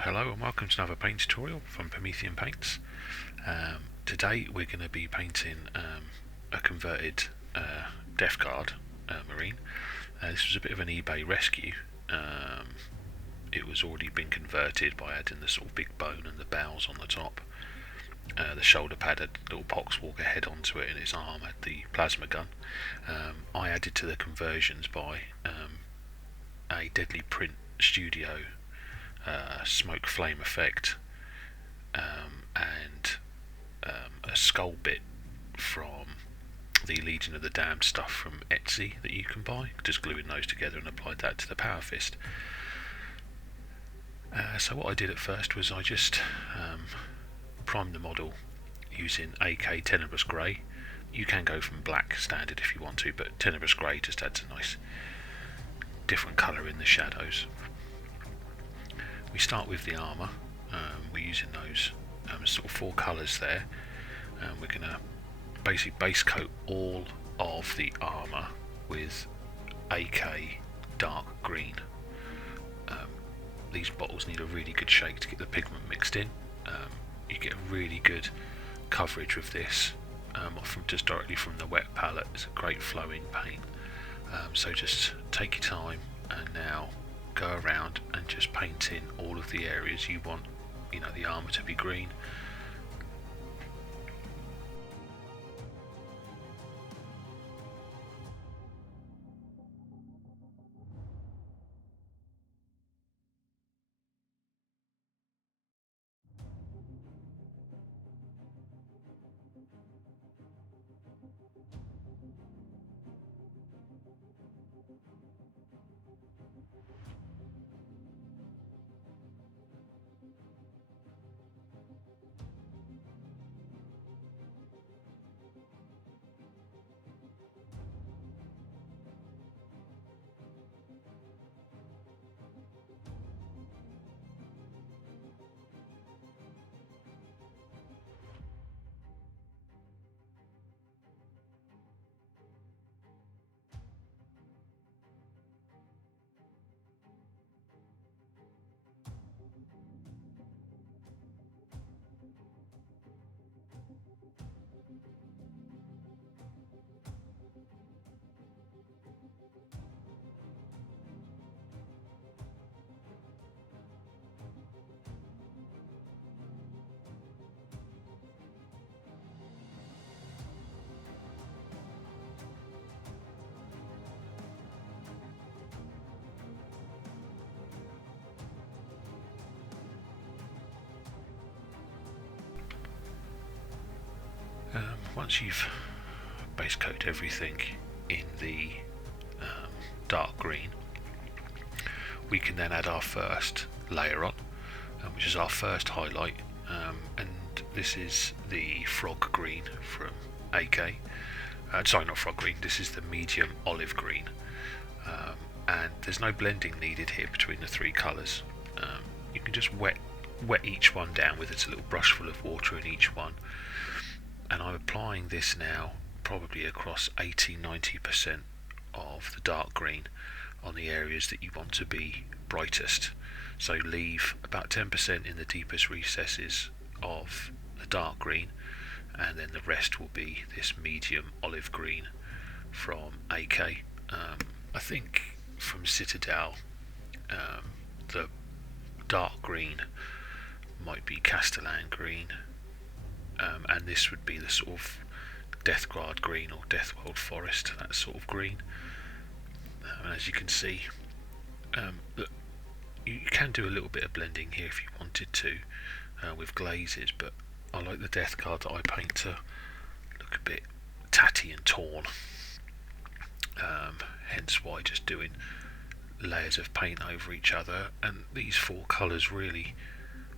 Hello and welcome to another paint tutorial from Promethean Paints. Today we're going to be painting a converted Death Guard Marine. This was a bit of an eBay rescue. It was already been converted by adding the sort of big bone and the bows on the top. The shoulder pad had a little poxwalker head onto it, and its arm had the plasma gun. I added to the conversions by a DeadlyPrint Studio smoke flame effect and a skull bit from the Legion of the Damned stuff from Etsy that you can buy. Just gluing those together and applied that to the Power Fist. So what I did at first was I just primed the model using AK Tenebrous Grey. You can go from black standard if you want to, but Tenebrous Grey just adds a nice different colour in the shadows. We start with the armour. We're using those sort of four colours there. We're going to basically base coat all of the armour with AK dark green. These bottles need a really good shake to get the pigment mixed in. You get a really good coverage with this just directly from the wet palette. It's a great flowing paint. So just take your time and now go around and just paint in all of the areas you want, the armour to be green. Once you've base coated everything in the dark green, we can then add our first layer on, which is our first highlight, and this is the frog green from AK. Sorry, not frog green, this is the medium olive green, and there's no blending needed here between the three colours. You can just wet each one down with a little brush full of water in each one. And I'm applying this now probably across 80-90% of the dark green on the areas that you want to be brightest. So leave about 10% in the deepest recesses of the dark green, and then the rest will be this medium olive green from AK. I think from Citadel, the dark green might be Castellan green. And this would be the sort of Death Guard green or Death World Forest, that sort of green. And as you can see, you can do a little bit of blending here if you wanted to with glazes, but I like the Death Guard that I paint to look a bit tatty and torn. Hence why just doing layers of paint over each other, and these four colours really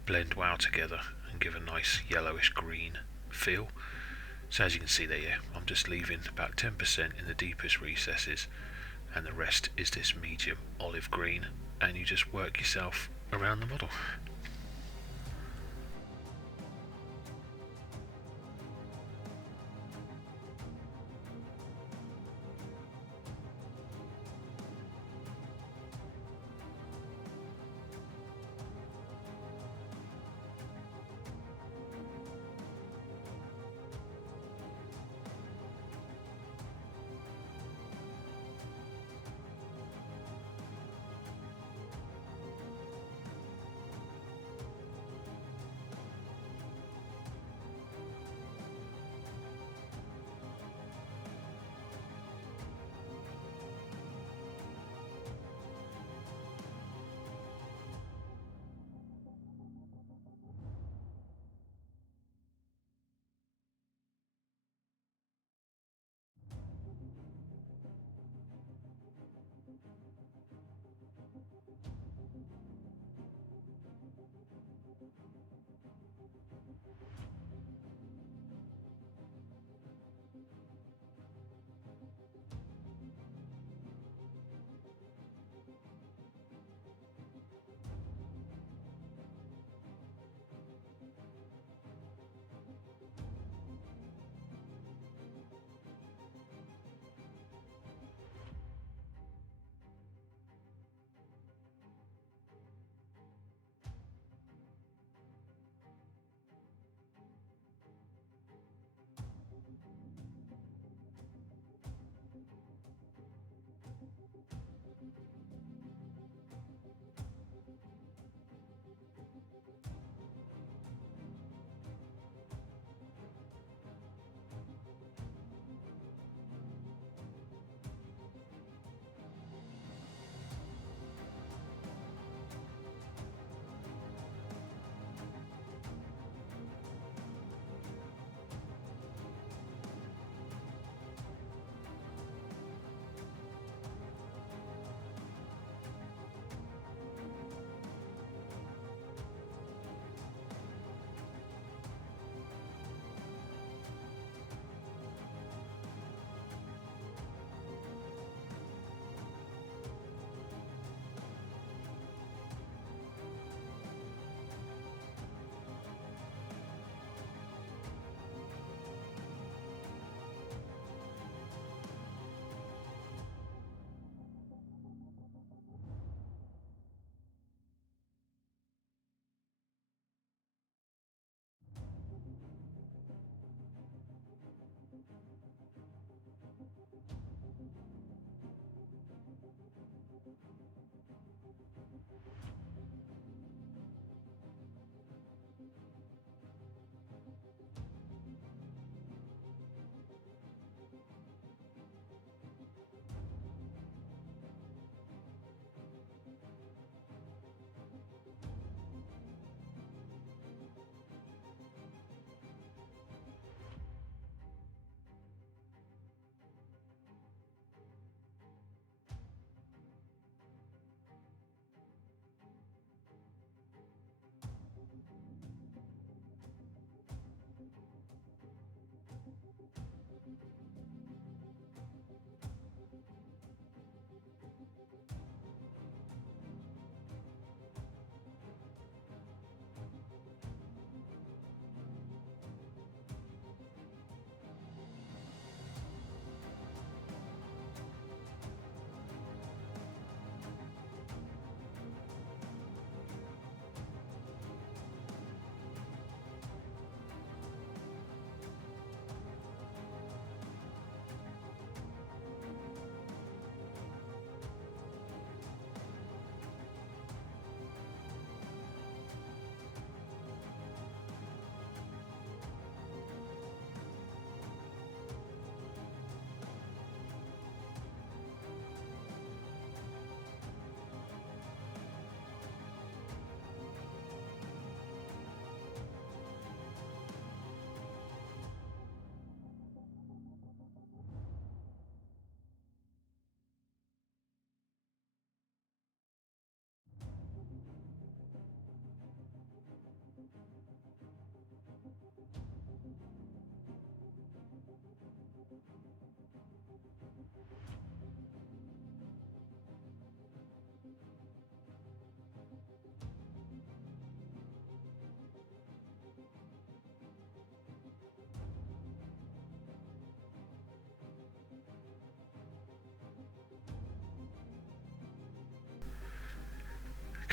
blend well together and give a nice yellowish green feel. So as you can see there, I'm just leaving about 10% in the deepest recesses, and the rest is this medium olive green, and you just work yourself around the model.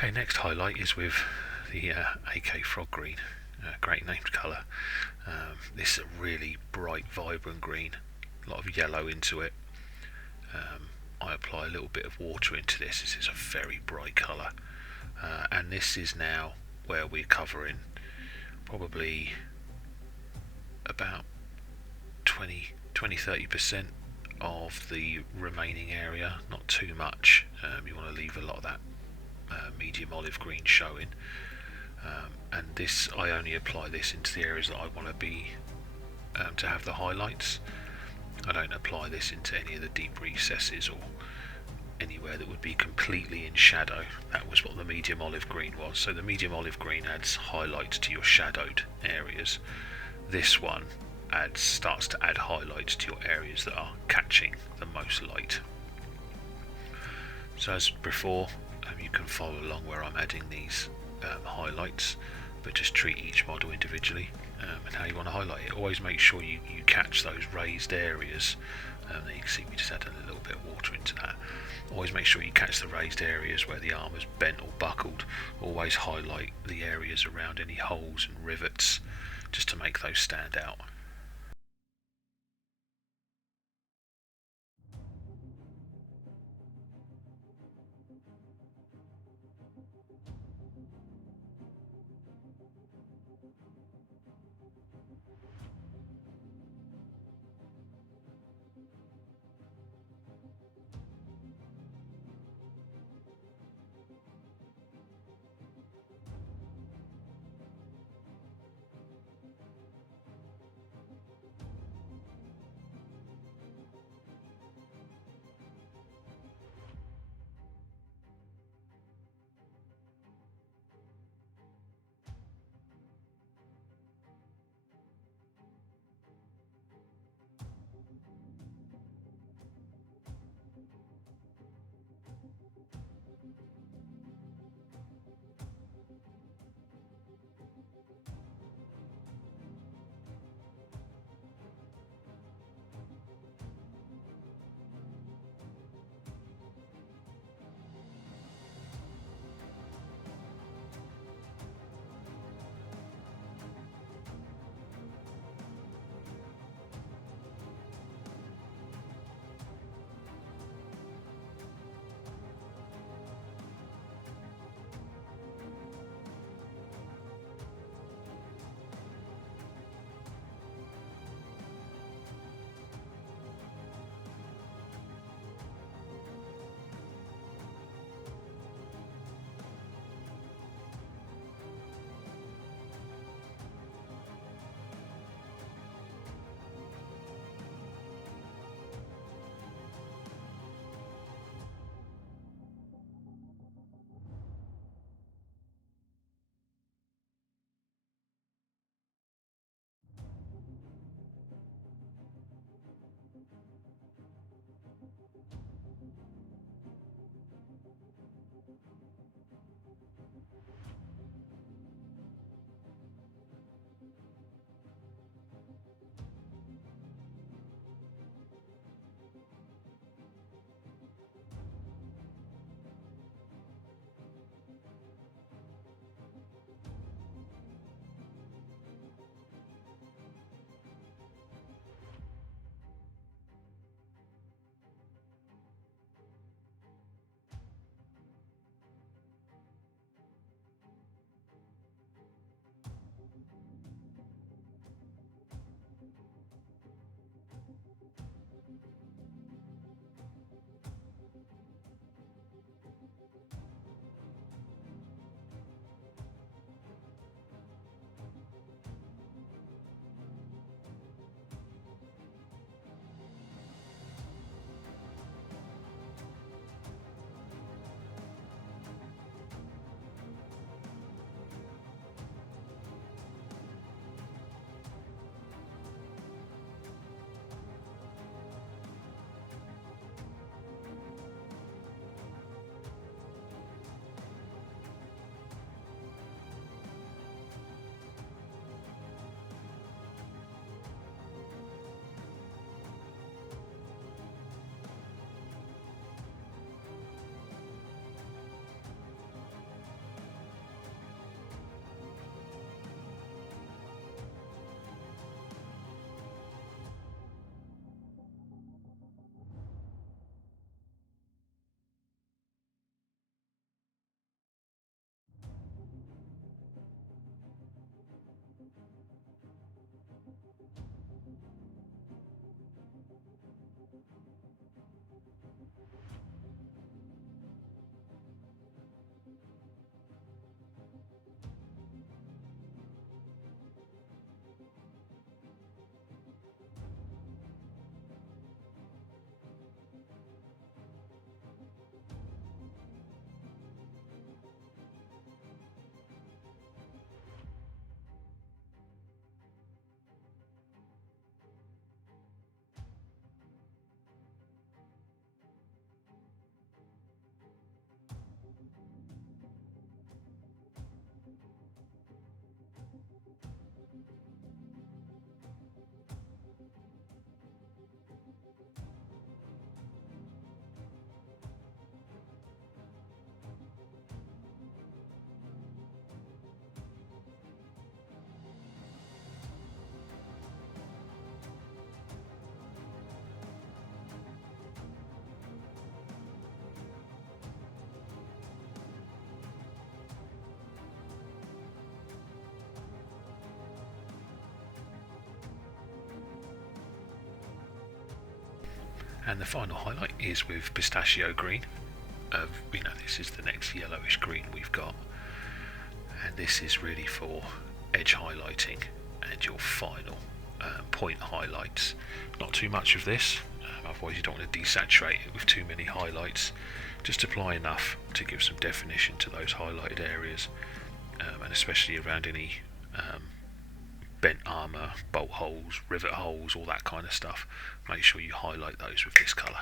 Okay, next highlight is with the AK Frog Green, great named colour. This is a really bright, vibrant green, a lot of yellow into it. I apply a little bit of water into this. This is a very bright colour, and this is now where we're covering probably about 20-30% of the remaining area, not too much. You want to leave a lot of that medium olive green showing, and this, I only apply this into the areas that I want to be to have the highlights. I don't apply this into any of the deep recesses or anywhere that would be completely in shadow. That was what the medium olive green was. So the medium olive green adds highlights to your shadowed areas. This one starts to add highlights to your areas that are catching the most light. So as before, you can follow along where I'm adding these highlights, but just treat each model individually and how you want to highlight it. Always make sure you catch those raised areas. There you can see me just add a little bit of water into that. Always make sure you catch the raised areas where the armour's bent or buckled. Always highlight the areas around any holes and rivets, just to make those stand out. And the final highlight is with Pistachio Green. This is the next yellowish green we've got, and this is really for edge highlighting and your final point highlights. Not too much of this, otherwise you don't want to desaturate it with too many highlights. Just apply enough to give some definition to those highlighted areas, and especially around any bent armour, bolt holes, rivet holes, all that kind of stuff. Make sure you highlight those with this colour.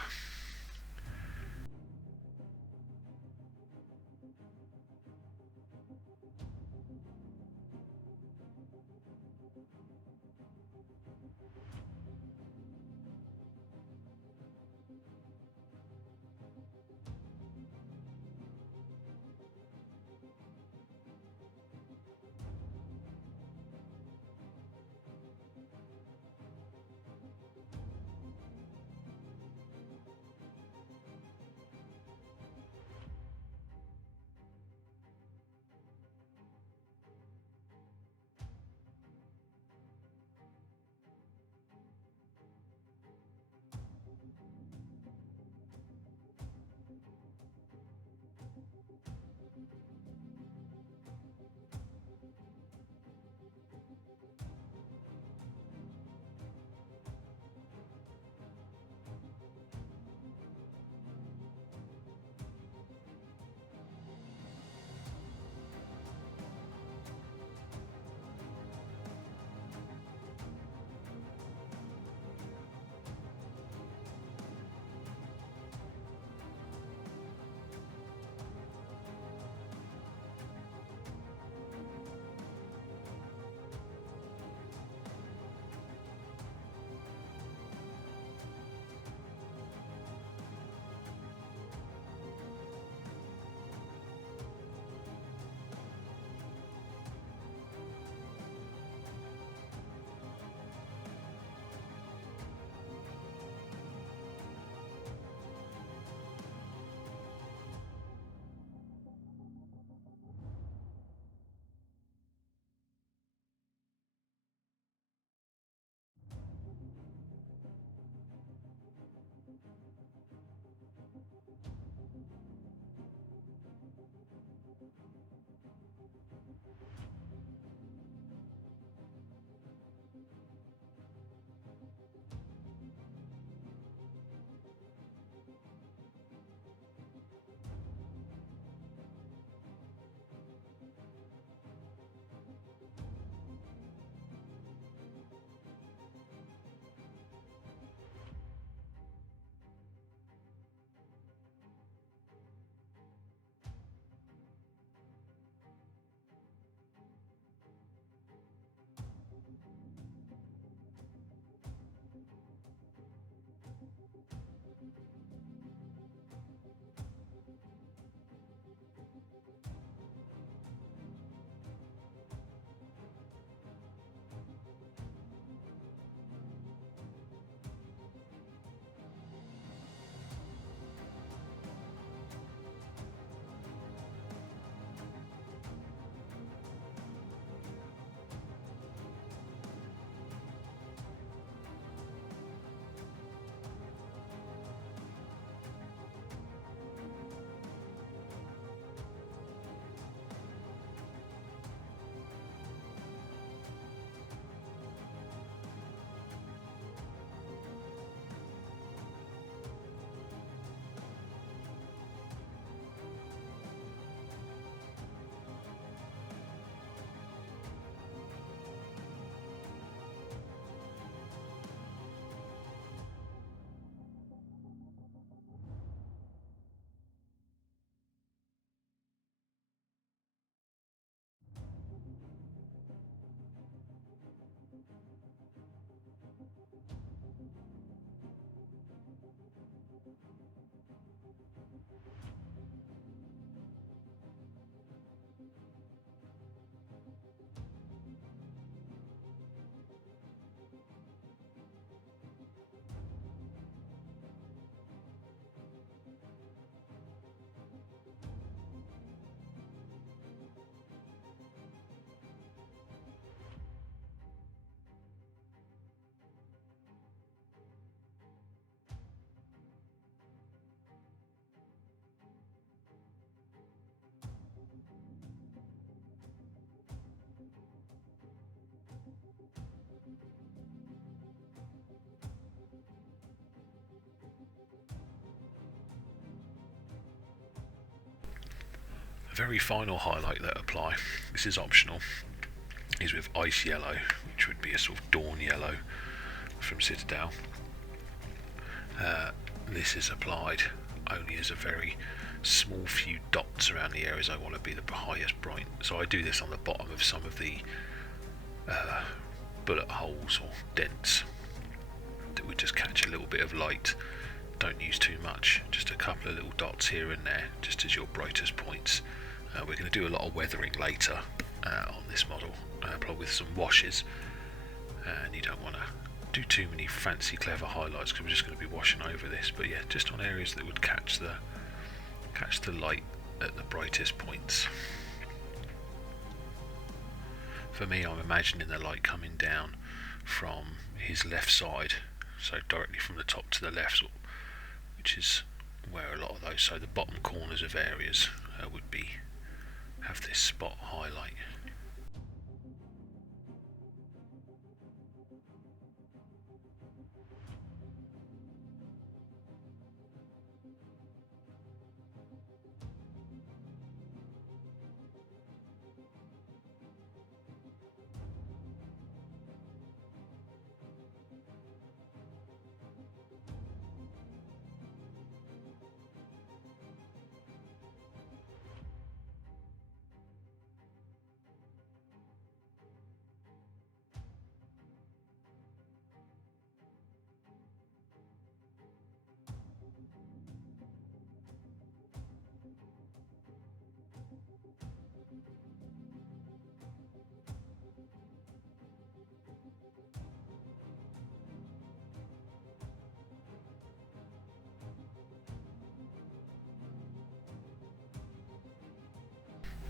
very final highlight that I apply, this is optional, is with Ice Yellow, which would be a sort of Dawn Yellow from Citadel. This is applied only as a very small few dots around the areas I want to be the highest bright. So I do this on the bottom of some of the bullet holes or dents that would just catch a little bit of light. Don't use too much, just a couple of little dots here and there, just as your brightest points. We're going to do a lot of weathering later on this model, probably with some washes, and you don't want to do too many fancy clever highlights because we're just going to be washing over this. But yeah, just on areas that would catch the light at the brightest points. For me, I'm imagining the light coming down from his left side, so directly from the top to the left, which is where a lot of those, so the bottom corners of areas would have this spot highlight.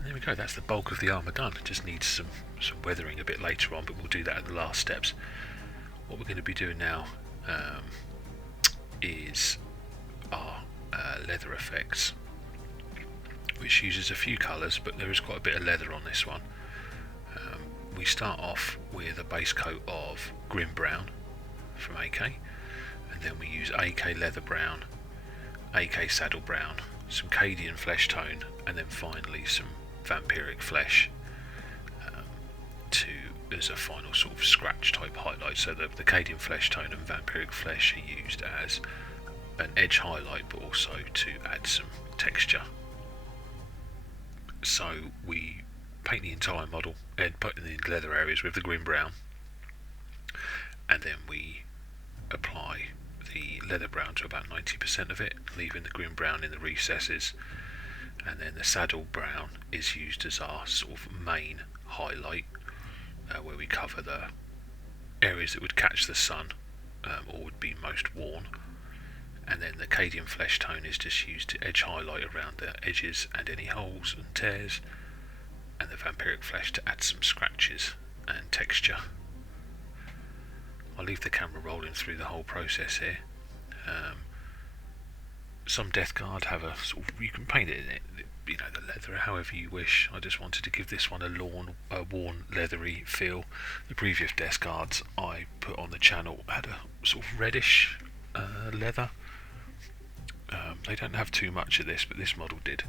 There we go, that's the bulk of the armour done. It just needs some weathering a bit later on, but we'll do that at the last steps. What we're going to be doing now is our leather effects, which uses a few colours, but there is quite a bit of leather on this one. We start off with a base coat of Grim Brown from AK, and then we use AK Leather Brown, AK Saddle Brown, some Cadian Flesh Tone, and then finally some Vampiric Flesh as a final sort of scratch type highlight. So the Cadian Flesh Tone and Vampiric Flesh are used as an edge highlight, but also to add some texture. So we paint the entire model and put in the leather areas with the Grim Brown, and then we apply the leather brown to about 90% of it, leaving the Grim Brown in the recesses, and then the saddle brown is used as our sort of main highlight, where we cover the areas that would catch the sun or would be most worn, and then the Cadian Flesh Tone is just used to edge highlight around the edges and any holes and tears, and the Vampiric Flesh to add some scratches and texture. I'll leave the camera rolling through the whole process here. Some Death Guard have a sort of, you can paint it in it, you know, the leather however you wish. I just wanted to give this one a worn leathery feel. The previous Death Guards I put on the channel had a sort of reddish leather. They don't have too much of this, but this model did.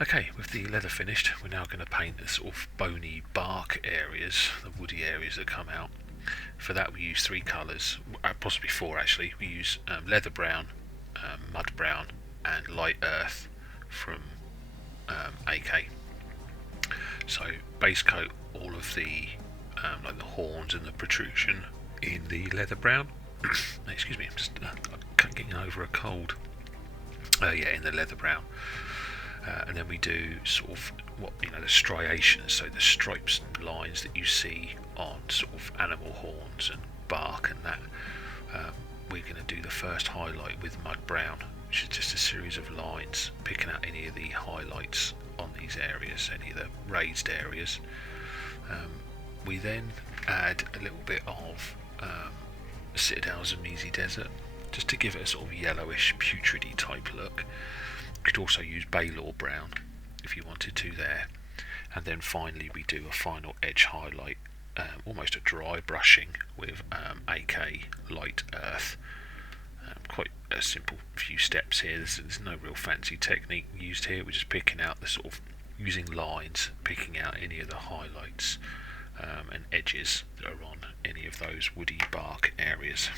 Okay, with the leather finished, we're now going to paint the sort of bony bark areas, the woody areas that come out. For that we use 3 colours, possibly 4 actually. We use leather brown, mud brown and light earth from AK. So base coat all of the like the horns and the protrusion in the leather brown. Excuse me, I'm just getting over a cold. Yeah, in the leather brown. And then we do sort of the striations, so the stripes and lines that you see on sort of animal horns and bark and that. We're going to do the first highlight with mud brown, which is just a series of lines picking out any of the highlights on these areas, any of the raised areas. We then add a little bit of Citadel Zamesi Desert, just to give it a sort of yellowish putridy type look. You could also use Baylor brown if you wanted to there. And then finally we do a final edge highlight, almost a dry brushing with AK light earth. Quite a simple few steps here. There's no real fancy technique used here. We're just picking out the sort of, using lines, picking out any of the highlights and edges that are on any of those woody bark areas.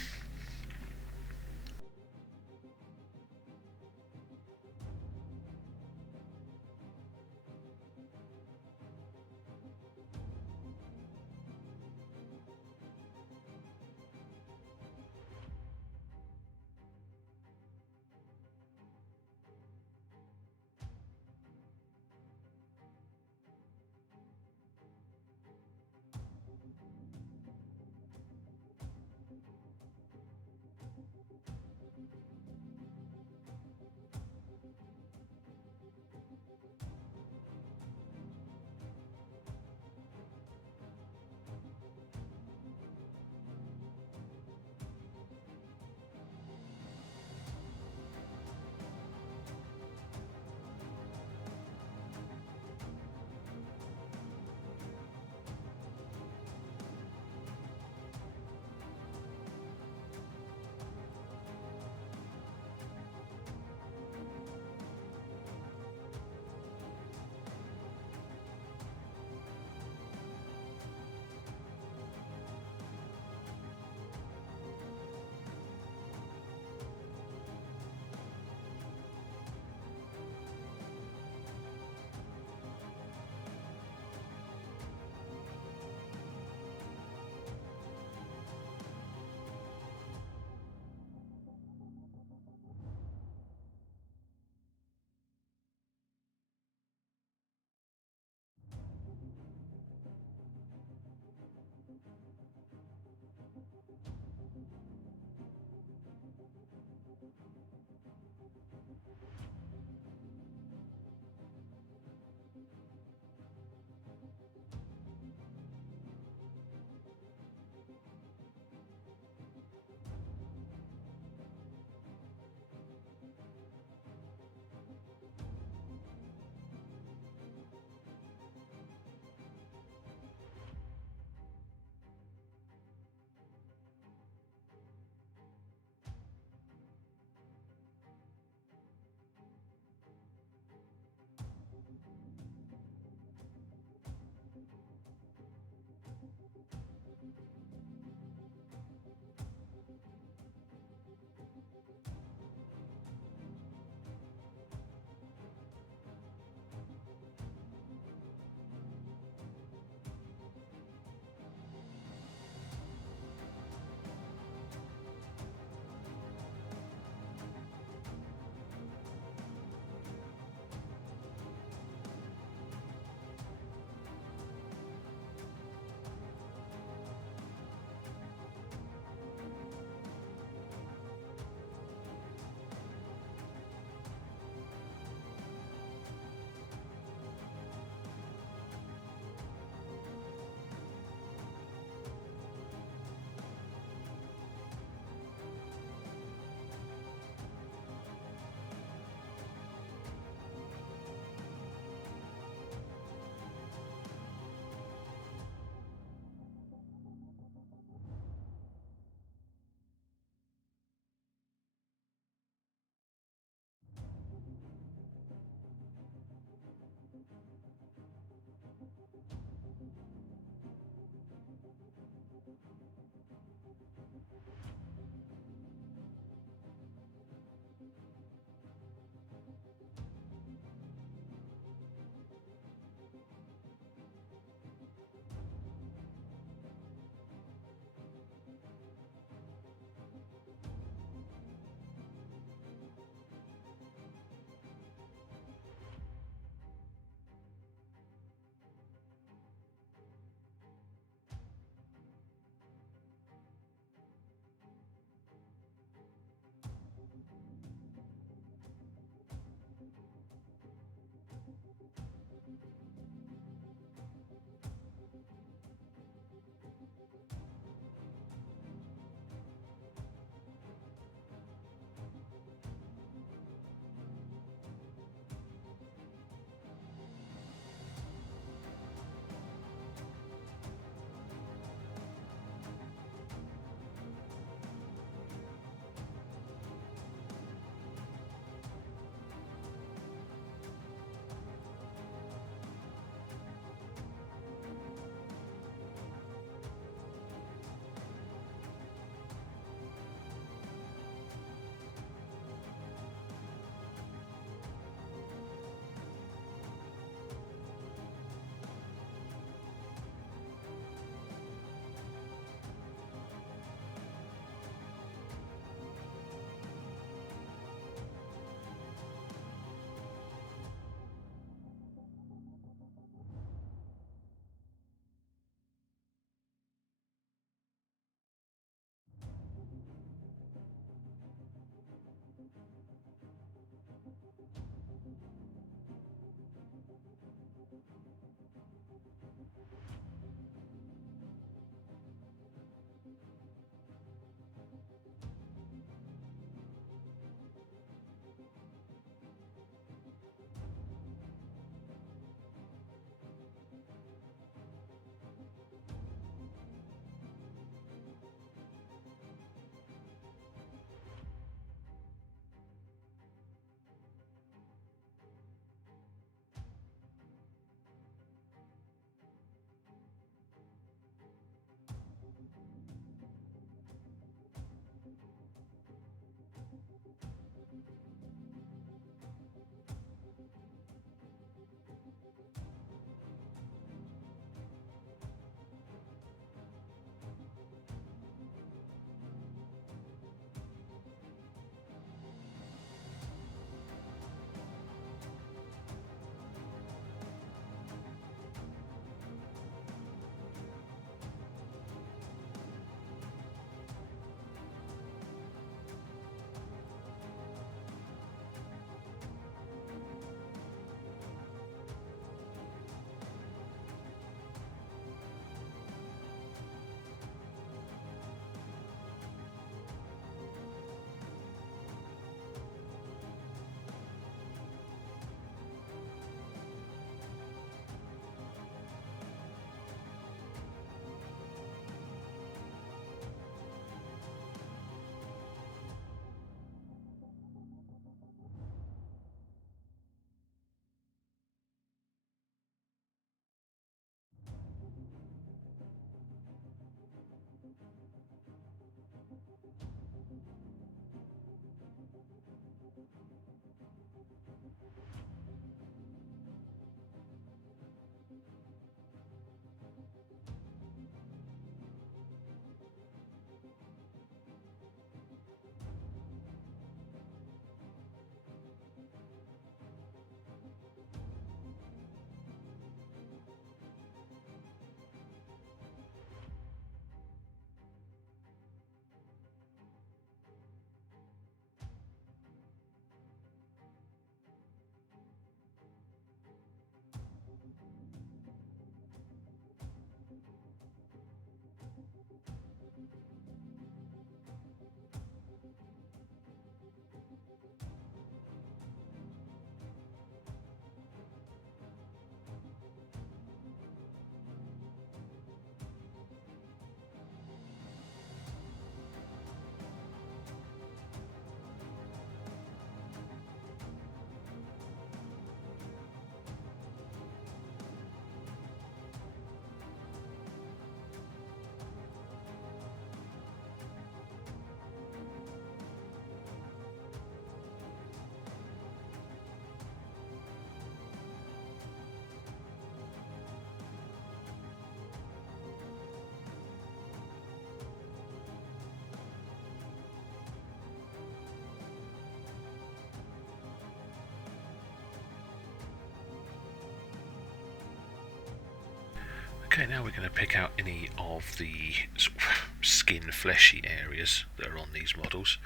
Okay, now we're going to pick out any of the sort of skin fleshy areas that are on these models.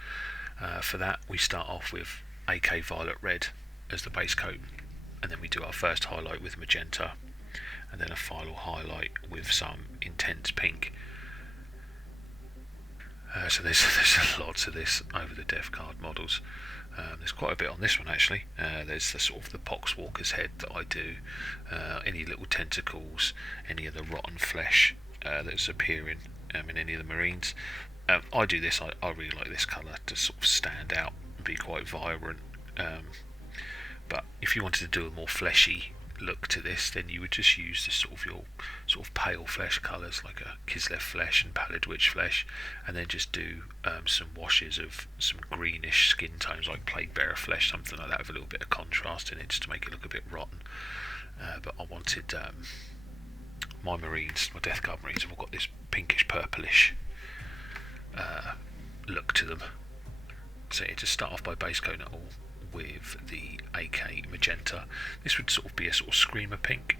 For that we start off with AK Violet Red as the base coat, and then we do our first highlight with Magenta, and then a final highlight with some intense pink. So there's lots of this over the Death Card models. There's quite a bit on this one actually. There's the sort of the Poxwalker's head that I do, any little tentacles, any of the rotten flesh that's appearing in any of the Marines. I do this, I really like this colour to sort of stand out and be quite vibrant. But if you wanted to do a more fleshy look to this, then you would just use this your sort of pale flesh colours like a Kislev flesh and Pallid Witch flesh, and then just do some washes of some greenish skin tones like Plague Bearer flesh, something like that, with a little bit of contrast in it just to make it look a bit rotten. But I wanted my Marines, my Death Guard Marines, have all got this pinkish purplish look to them. So you just start off by base coating it all with the AK Magenta. This would sort of be a sort of Screamer pink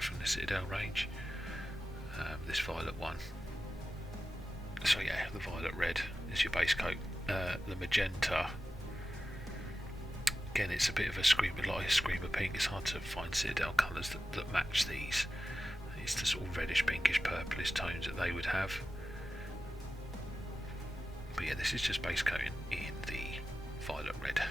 from the Citadel range. This violet one. So yeah, the violet red is your base coat. The Magenta, again, it's a bit of a Screamer, like a Screamer pink. It's hard to find Citadel colours that match these. It's the sort of reddish, pinkish, purplish tones that they would have. But yeah, this is just base coating in the violet red.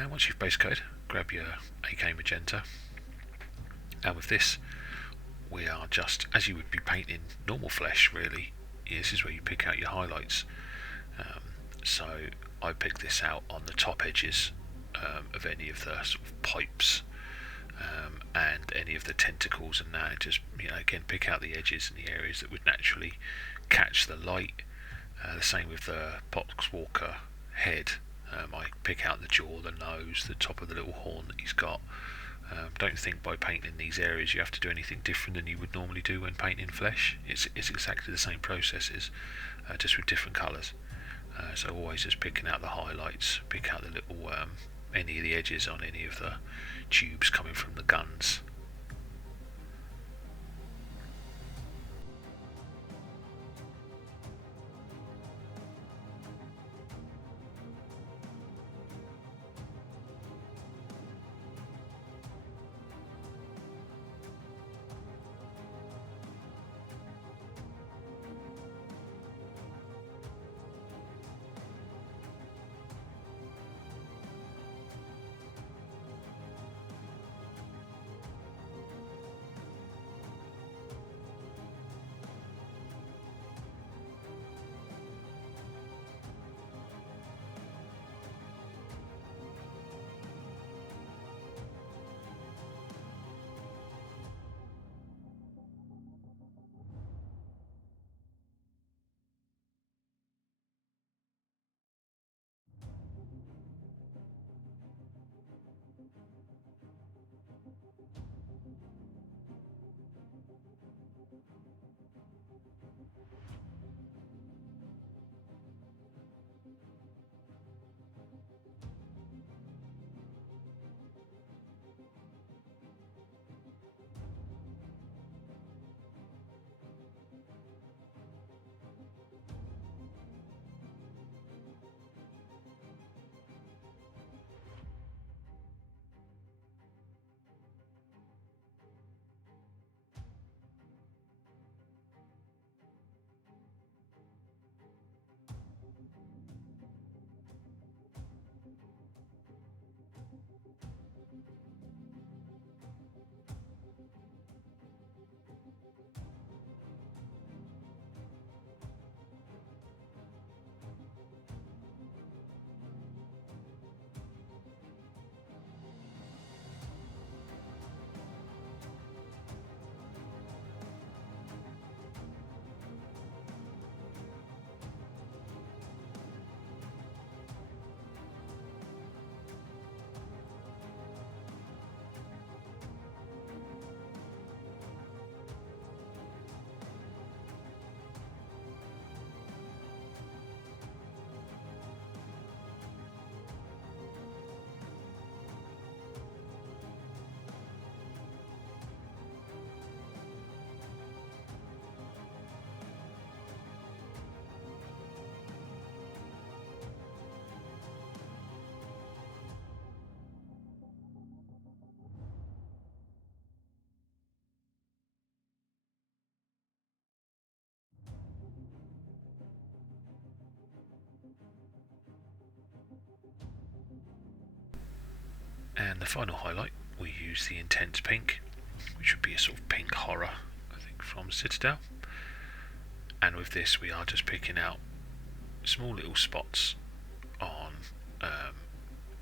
And once you've base coated, grab your AK Magenta, and with this we are just, as you would be painting normal flesh really, this is where you pick out your highlights. So I pick this out on the top edges of any of the sort of pipes and any of the tentacles, and that just, again, pick out the edges and the areas that would naturally catch the light. The same with the Poxwalker head. I pick out the jaw, the nose, the top of the little horn that he's got. Don't think by painting these areas you have to do anything different than you would normally do when painting flesh. It's exactly the same processes, just with different colours. So always just picking out the highlights, pick out the little any of the edges on any of the tubes coming from the guns. And the final highlight, we use the Intense Pink, which would be a sort of pink horror, I think, from Citadel. And with this we are just picking out small little spots on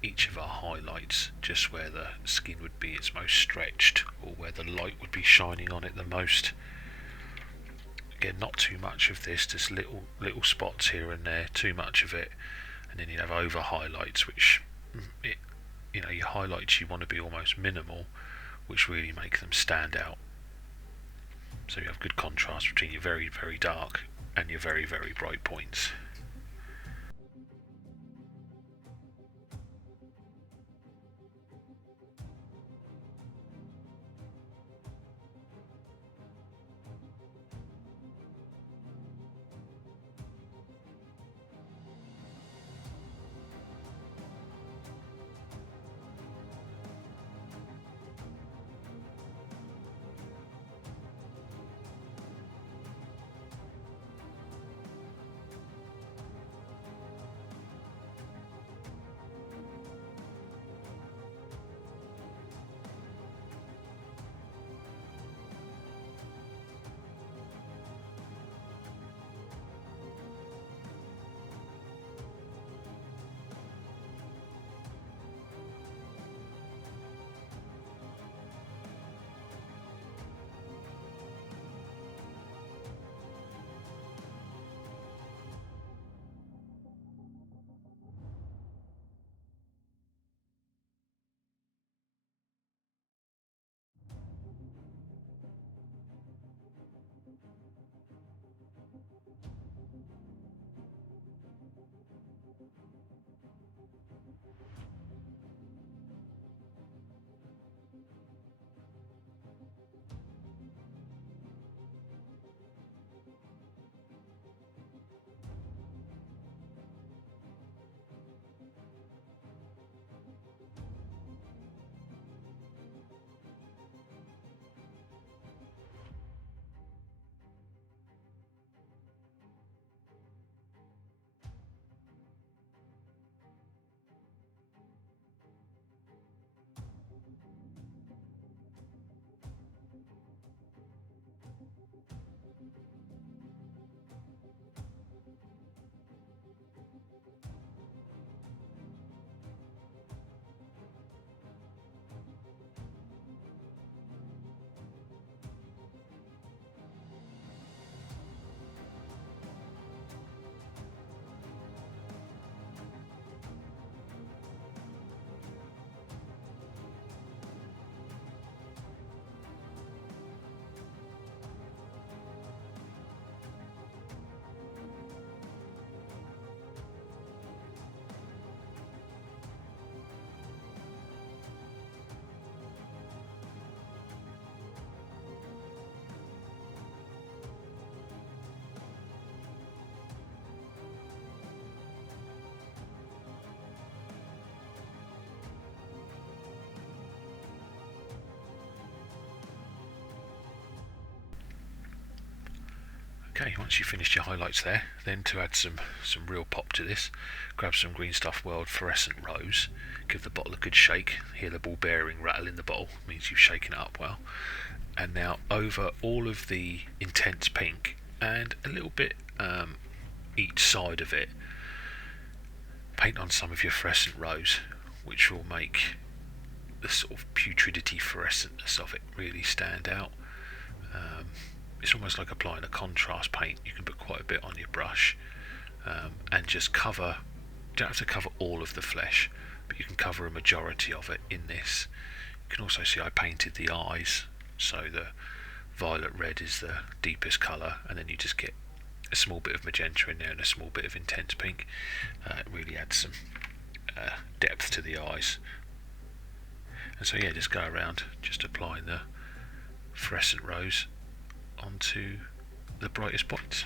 each of our highlights, just where the skin would be its most stretched, or where the light would be shining on it the most. Again, not too much of this, just little spots here and there, too much of it. And then you have over highlights, which your highlights you want to be almost minimal, which really make them stand out. So you have good contrast between your very, very dark and your very, very bright points. Okay, once you've finished your highlights there, then to add some real pop to this, grab some Green Stuff World Fluorescent Rose, give the bottle a good shake, hear the ball bearing rattle in the bottle, means you've shaken it up well. And now over all of the intense pink and a little bit each side of it, paint on some of your fluorescent rose, which will make the sort of putridity fluorescentness of it really stand out. It's almost like applying a contrast paint. You can put quite a bit on your brush and just cover. You don't have to cover all of the flesh, but you can cover a majority of it in this. You can also see I painted the eyes, so the violet red is the deepest colour, and then you just get a small bit of magenta in there and a small bit of intense pink. It really adds some depth to the eyes. And so yeah, just go around just applying the fluorescent rose onto the brightest points.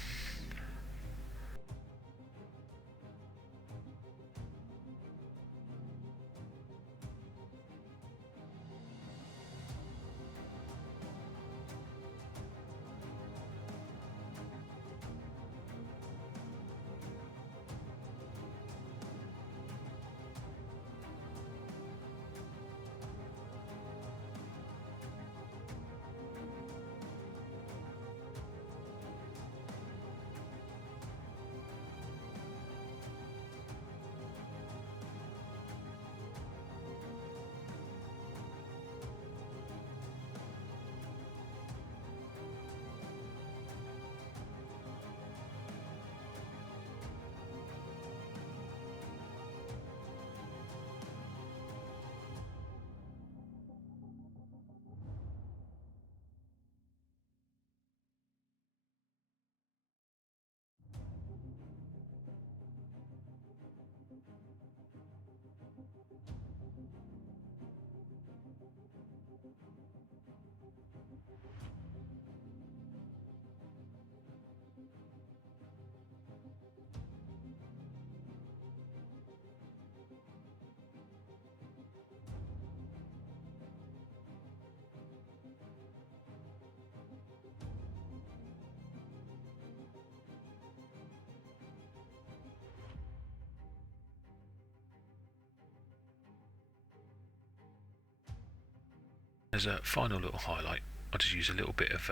As a final little highlight, I'll just use a little bit of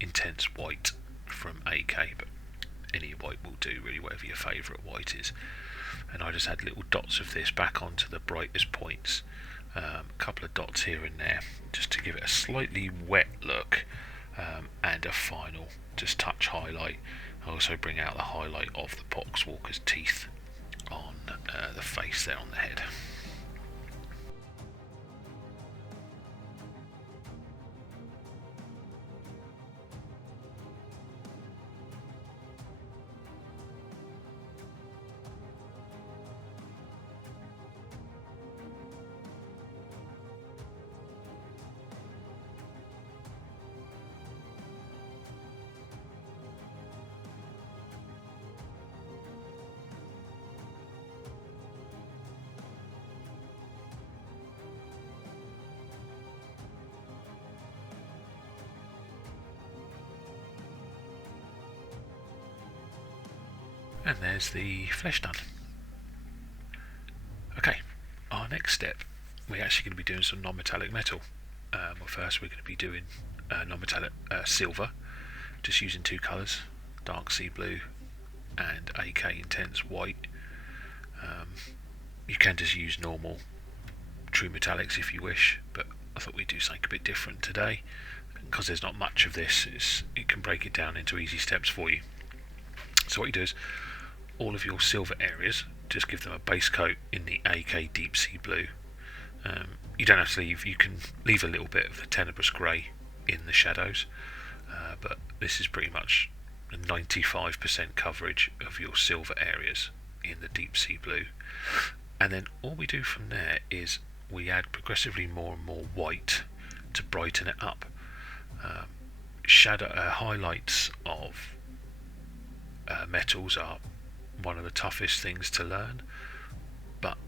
intense white from AK, but any white will do, really, whatever your favourite white is. And I just add little dots of this back onto the brightest points, a couple of dots here and there, just to give it a slightly wet look, and a final just touch highlight. I also bring out the highlight of the Poxwalker's teeth on the face there on the head. And there's the flesh done. Okay, our next step, we're actually going to be doing some non-metallic metal. Well, first we're going to be doing non-metallic silver, just using two colours, dark sea blue and AK intense white. You can just use normal true metallics if you wish, but I thought we'd do something a bit different today, because there's not much of this. It can break it down into easy steps for you. So what you do is, all of your silver areas, just give them a base coat in the AK Deep Sea Blue. You don't have to leave, you can leave a little bit of the Tenebrous Grey in the shadows, but this is pretty much 95% coverage of your silver areas in the Deep Sea Blue. And then all we do from there is we add progressively more and more white to brighten it up. Highlights of metals are one of the toughest things to learn, but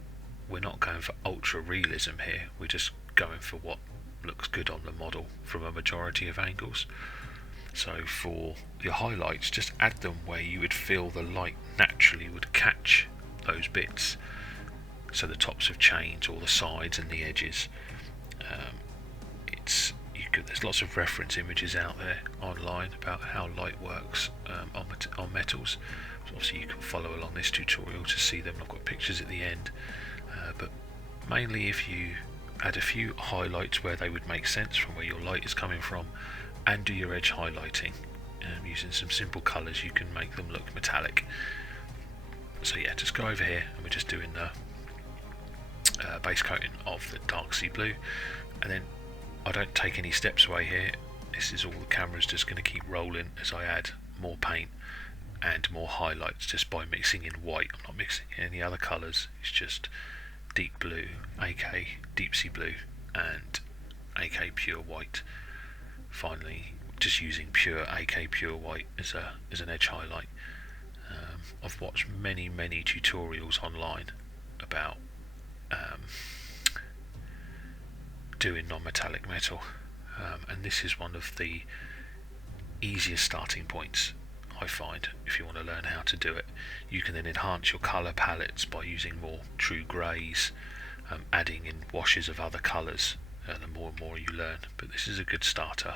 we're not going for ultra realism here. We're just going for what looks good on the model from a majority of angles. So for your highlights, just add them where you would feel the light naturally would catch those bits. So the tops of chains or the sides and the edges. There's lots of reference images out there online about how light works on metals. So obviously you can follow along this tutorial to see them. I've got pictures at the end, but mainly if you add a few highlights where they would make sense from where your light is coming from, and do your edge highlighting using some simple colours, you can make them look metallic. So yeah, just go over here and we're just doing the base coating of the dark sea blue, and then I don't take any steps away here. This is all the camera's just going to keep rolling as I add more paint and more highlights just by mixing in white. I'm not mixing in any other colours, it's just deep blue, AK deep sea blue, and AK pure white. Finally, just using pure AK pure white as an edge highlight. I've watched many tutorials online about doing non-metallic metal, and this is one of the easiest starting points I find if you want to learn how to do it. You can then enhance your colour palettes by using more true greys, adding in washes of other colours the more and more you learn, but this is a good starter.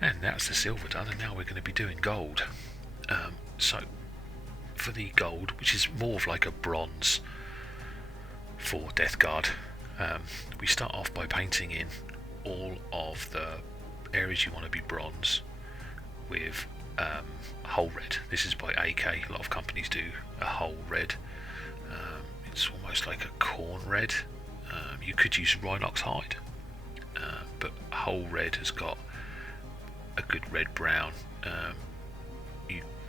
And that's the silver done, and now we're going to be doing gold. So for the gold, which is more of like a bronze for Death Guard, we start off by painting in all of the areas you want to be bronze with whole red. This is by AK. A lot of companies do a whole red. It's almost like a corn red. You could use Rhinox hide, but whole red has got a good red brown.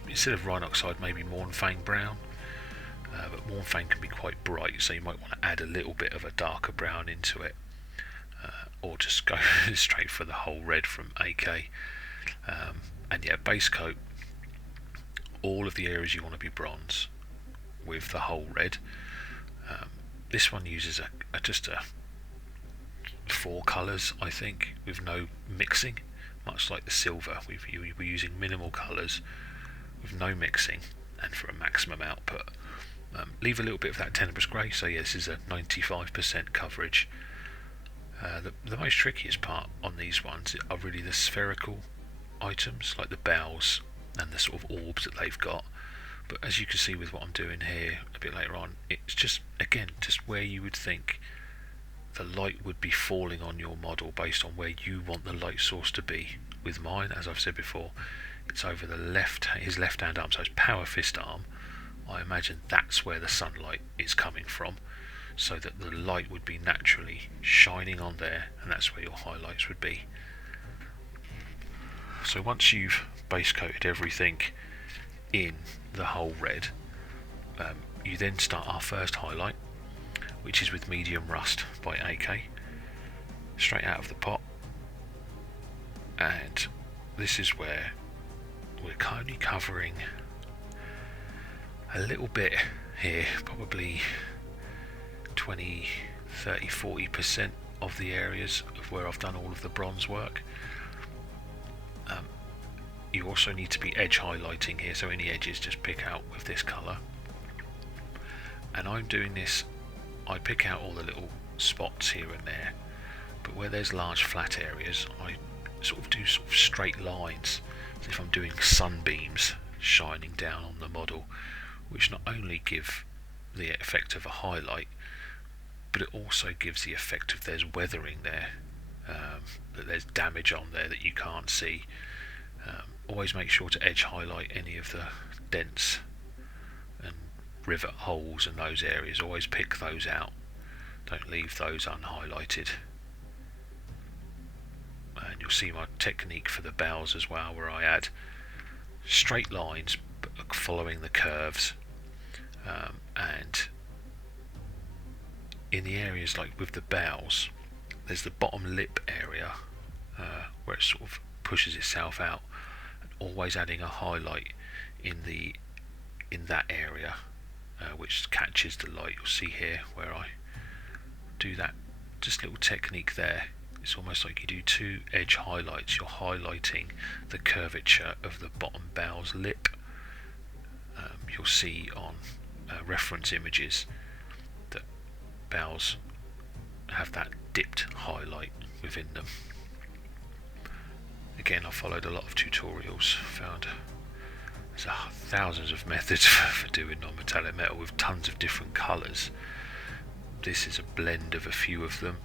Instead of Rhinox hide, maybe Mornfang brown, but Mornfang can be quite bright, so you might want to add a little bit of a darker brown into it, or just go straight for the whole red from AK. And yeah, base coat all of the areas you want to be bronze with the whole red. This one uses just 4 colours, I think, with no mixing, much like the silver. We're using minimal colours with no mixing and for a maximum output. Leave a little bit of that Tenebrous Grey, so yeah, this is a 95% coverage. The most trickiest part on these ones are really the spherical items, like the bells and the sort of orbs that they've got. But as you can see with what I'm doing here a bit later on, it's just, again, just where you would think the light would be falling on your model based on where you want the light source to be. With mine, as I've said before, it's over his left hand arm, so his power fist arm. I imagine that's where the sunlight is coming from, so that the light would be naturally shining on there, and that's where your highlights would be. So once you've base coated everything in the whole red, you then start our first highlight, which is with Medium Rust by AK, straight out of the pot. And this is where we're only covering a little bit here, probably 20, 30, 40% of the areas of where I've done all of the bronze work. You also need to be edge highlighting here, so any edges just pick out with this colour. And I'm doing this, I pick out all the little spots here and there, but where there's large flat areas, I sort of do sort of straight lines, as if I'm doing sunbeams shining down on the model, which not only give the effect of a highlight, but it also gives the effect of there's weathering there, that there's damage on there that you can't see. Always make sure to edge highlight any of the dents and rivet holes in those areas. Always pick those out, don't leave those unhighlighted. And you'll see my technique for the bells as well, where I add straight lines but following the curves, and in the areas like with the bells, there's the bottom lip area where it sort of pushes itself out, and always adding a highlight in that area which catches the light. You'll see here where I do that just little technique there. It's almost like you do 2 edge highlights. You're highlighting the curvature of the bottom bell's lip. You'll see on reference images that bells have that dipped highlight within them. Again, I followed a lot of tutorials, found there's thousands of methods for doing non-metallic metal with tons of different colours. This is a blend of a few of them,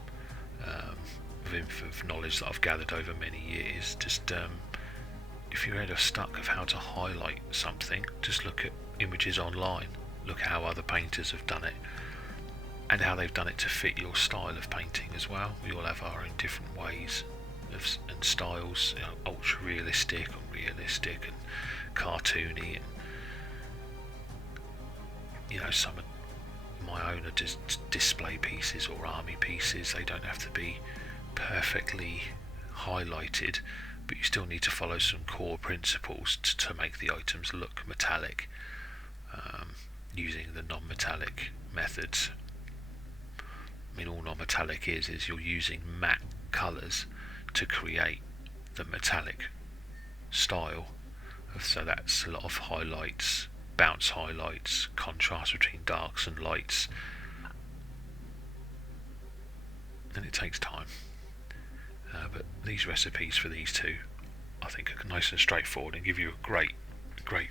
of knowledge that I've gathered over many years. Just if you're ever stuck of how to highlight something, just look at images online, look at how other painters have done it, and how they've done it to fit your style of painting as well. We all have our own different ways and styles, ultra realistic and realistic and cartoony, and some of my own are just display pieces or army pieces. They don't have to be perfectly highlighted, but you still need to follow some core principles to make the items look metallic, using the non-metallic methods. I mean, all non-metallic is you're using matte colours to create the metallic style. So that's a lot of highlights, bounce highlights, contrast between darks and lights, and it takes time. But these recipes for these two I think are nice and straightforward and give you a great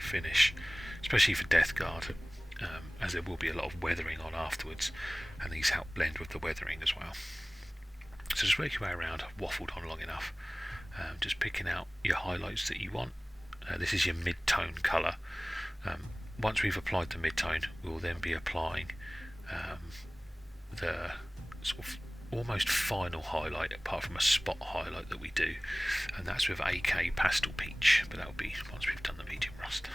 finish, especially for Death Guard, as there will be a lot of weathering on afterwards, and these help blend with the weathering as well. So just work your way around, waffled on long enough, just picking out your highlights that you want. This is your mid-tone colour. Once we've applied the mid-tone, we'll then be applying the sort of almost final highlight, apart from a spot highlight that we do, and that's with AK Pastel Peach, but that will be once we've done the medium rust.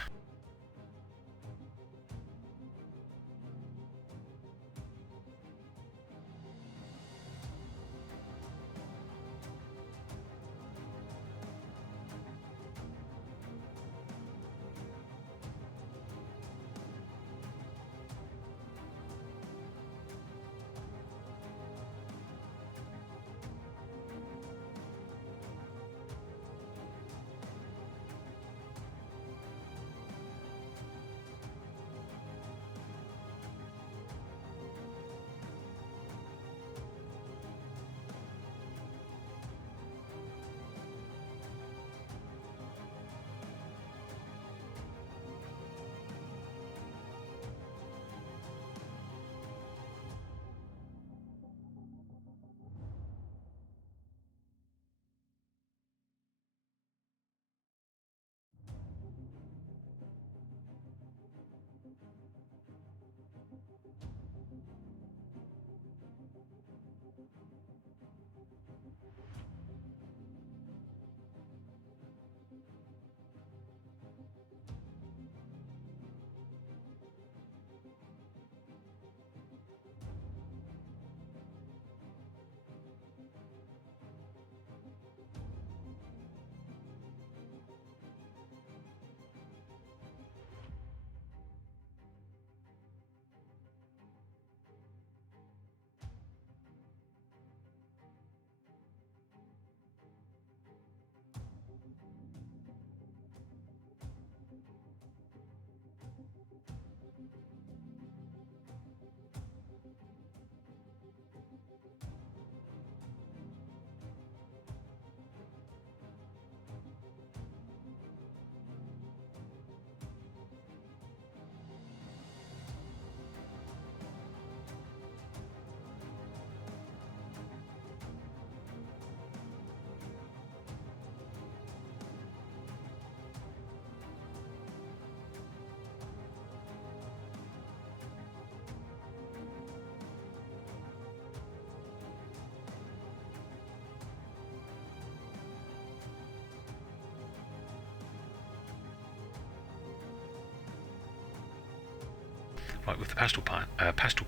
Right, with the pastel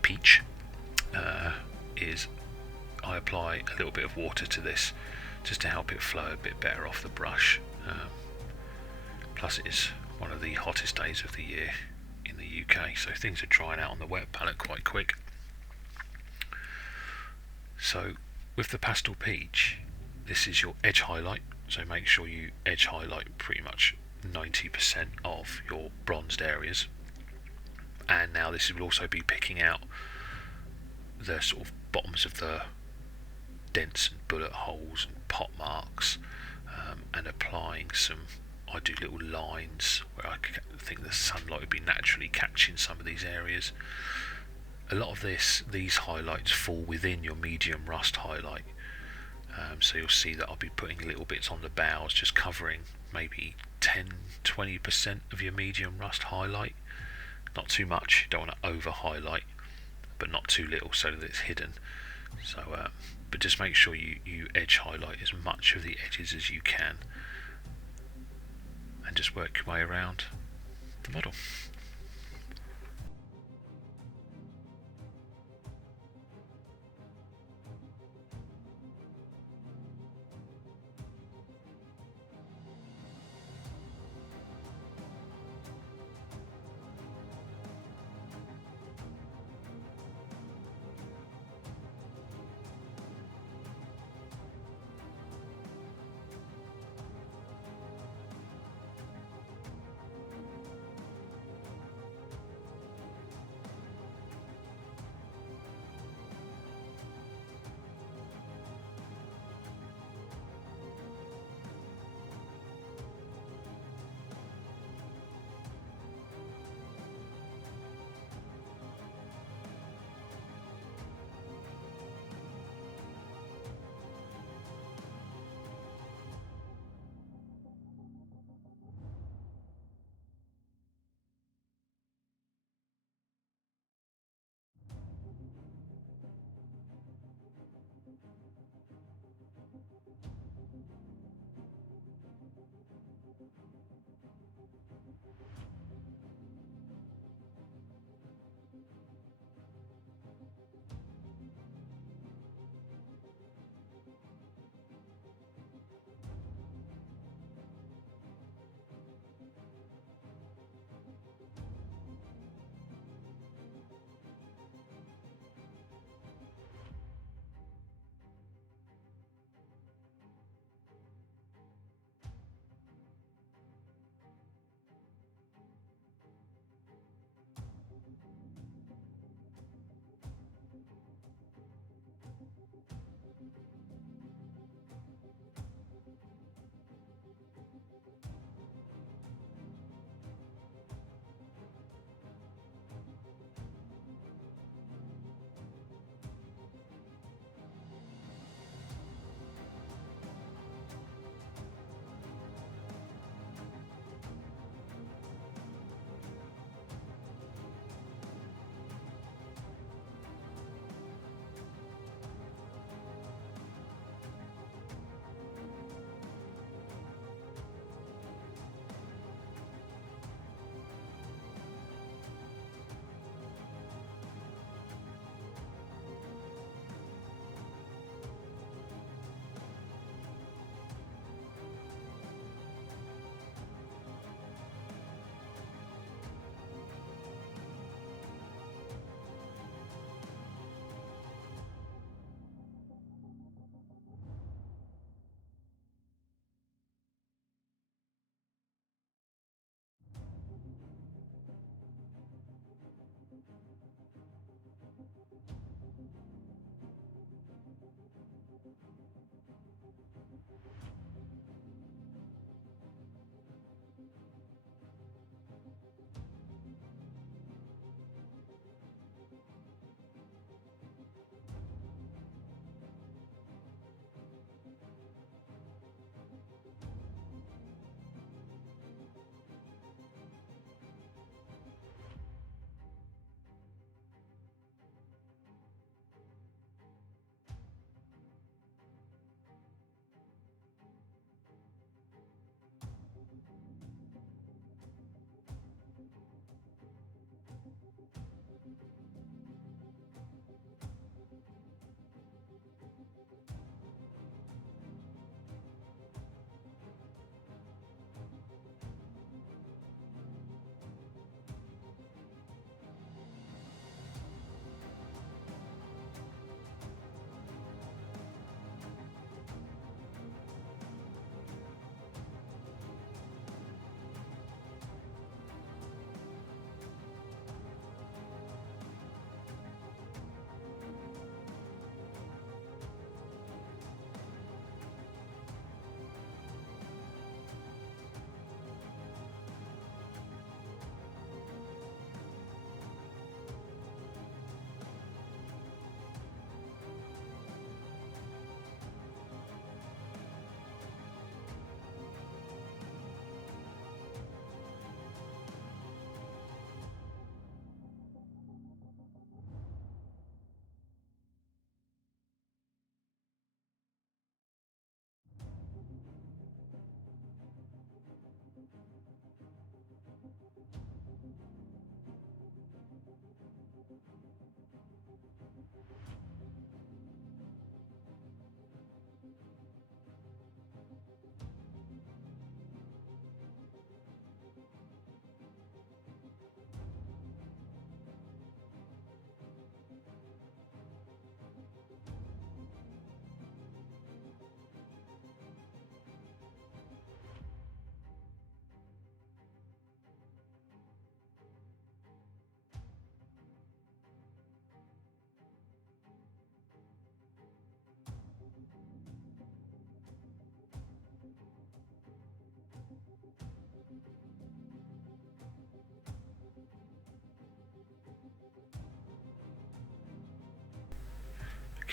peach, is I apply a little bit of water to this just to help it flow a bit better off the brush. Plus it is one of the hottest days of the year in the UK, so things are drying out on the wet palette quite quick. So with the pastel peach, this is your edge highlight, so make sure you edge highlight pretty much 90% of your bronzed areas. And now this will also be picking out the sort of bottoms of the dents and bullet holes and pot marks, and applying some, I do little lines where I think the sunlight would be naturally catching some of these areas. A lot of these highlights fall within your medium rust highlight, so you'll see that I'll be putting little bits on the bows, just covering maybe 10-20% of your medium rust highlight. Not too much, you don't want to over highlight, but not too little so that it's hidden. So but just make sure you edge highlight as much of the edges as you can, and just work your way around the model.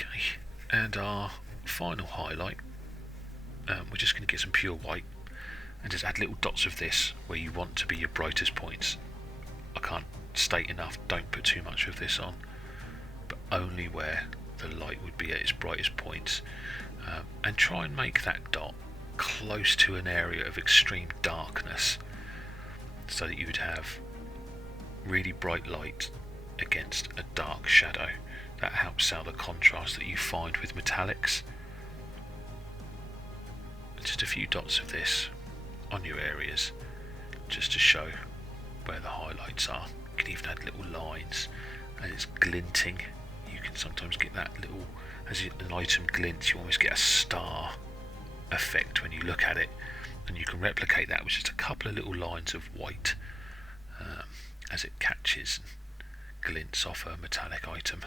Okay, and our final highlight, we're just going to get some pure white and just add little dots of this where you want to be your brightest points. I can't state enough, don't put too much of this on, but only where the light would be at its brightest points, and try and make that dot close to an area of extreme darkness so that you would have really bright light against a dark shadow. That helps sell the contrast that you find with metallics. Just a few dots of this on your areas just to show where the highlights are. You can even add little lines and it's glinting. You can sometimes get that little, as an item glints, you almost get a star effect when you look at it, and you can replicate that with just a couple of little lines of white as it catches and glints off a metallic item.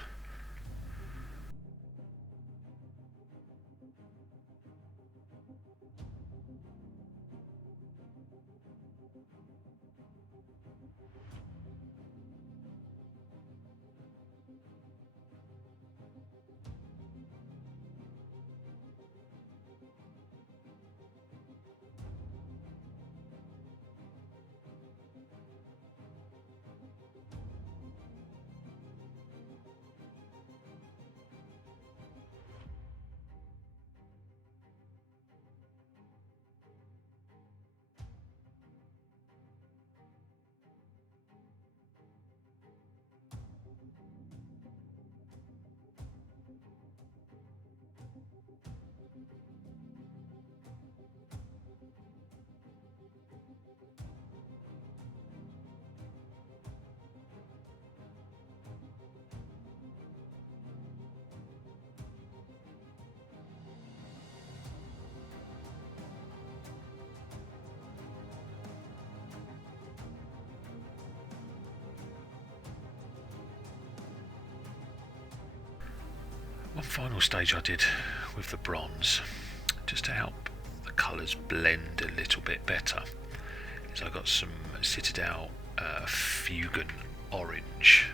One final stage I did with the bronze, just to help the colours blend a little bit better, is I got some Citadel Fugan orange,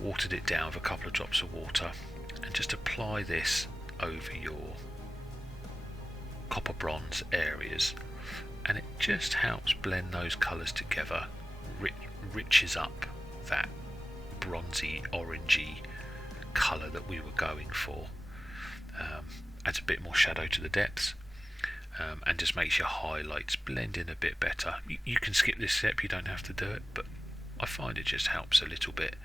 watered it down with a couple of drops of water, and just apply this over your copper bronze areas, and it just helps blend those colours together, riches up that bronzy orangey colour that we were going for, adds a bit more shadow to the depths, and just makes your highlights blend in a bit better. You can skip this step, you don't have to do it, but I find it just helps a little bit.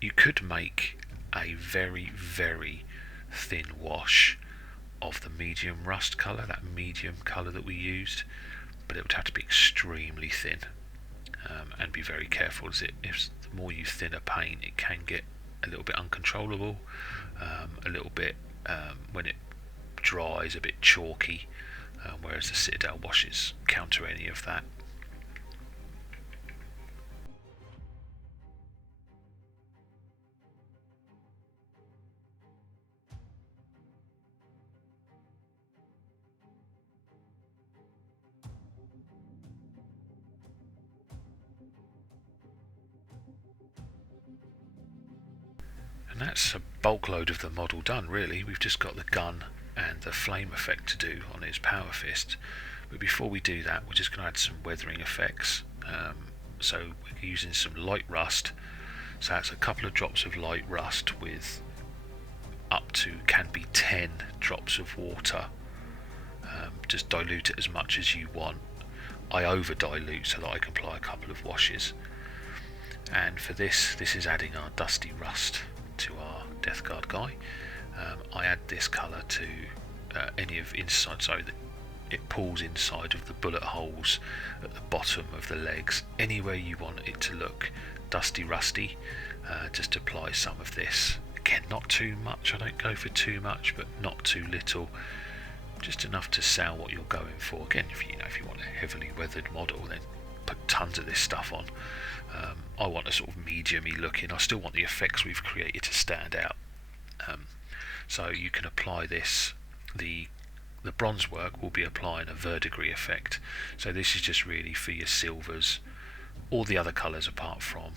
You could make a very, very thin wash of the medium rust colour, that medium colour that we used, but it would have to be extremely thin, and be very careful, as if the more you thin a paint, it can get a little bit uncontrollable, a little bit, when it dries, a bit chalky, whereas the Citadel washes counter any of that. And that's a bulk load of the model done, really. We've just got the gun and the flame effect to do on his power fist, but before we do that, we're just going to add some weathering effects. So we're using some light rust, so that's a couple of drops of light rust with up to, can be 10 drops of water. Just dilute it as much as you want. I over dilute so that I can apply a couple of washes, and for this is adding our dusty rust to our Death Guard guy. I add this colour to any of inside, so that it pulls inside of the bullet holes at the bottom of the legs, anywhere you want it to look dusty rusty. Just apply some of this, again not too much, I don't go for too much, but not too little, just enough to sell what you're going for. Again, if you want a heavily weathered model, then put tons of this stuff on. I want a sort of medium-y looking, I still want the effects we've created to stand out. So you can apply this, the bronze work will be applying a verdigris effect, so this is just really for your silvers, all the other colours apart from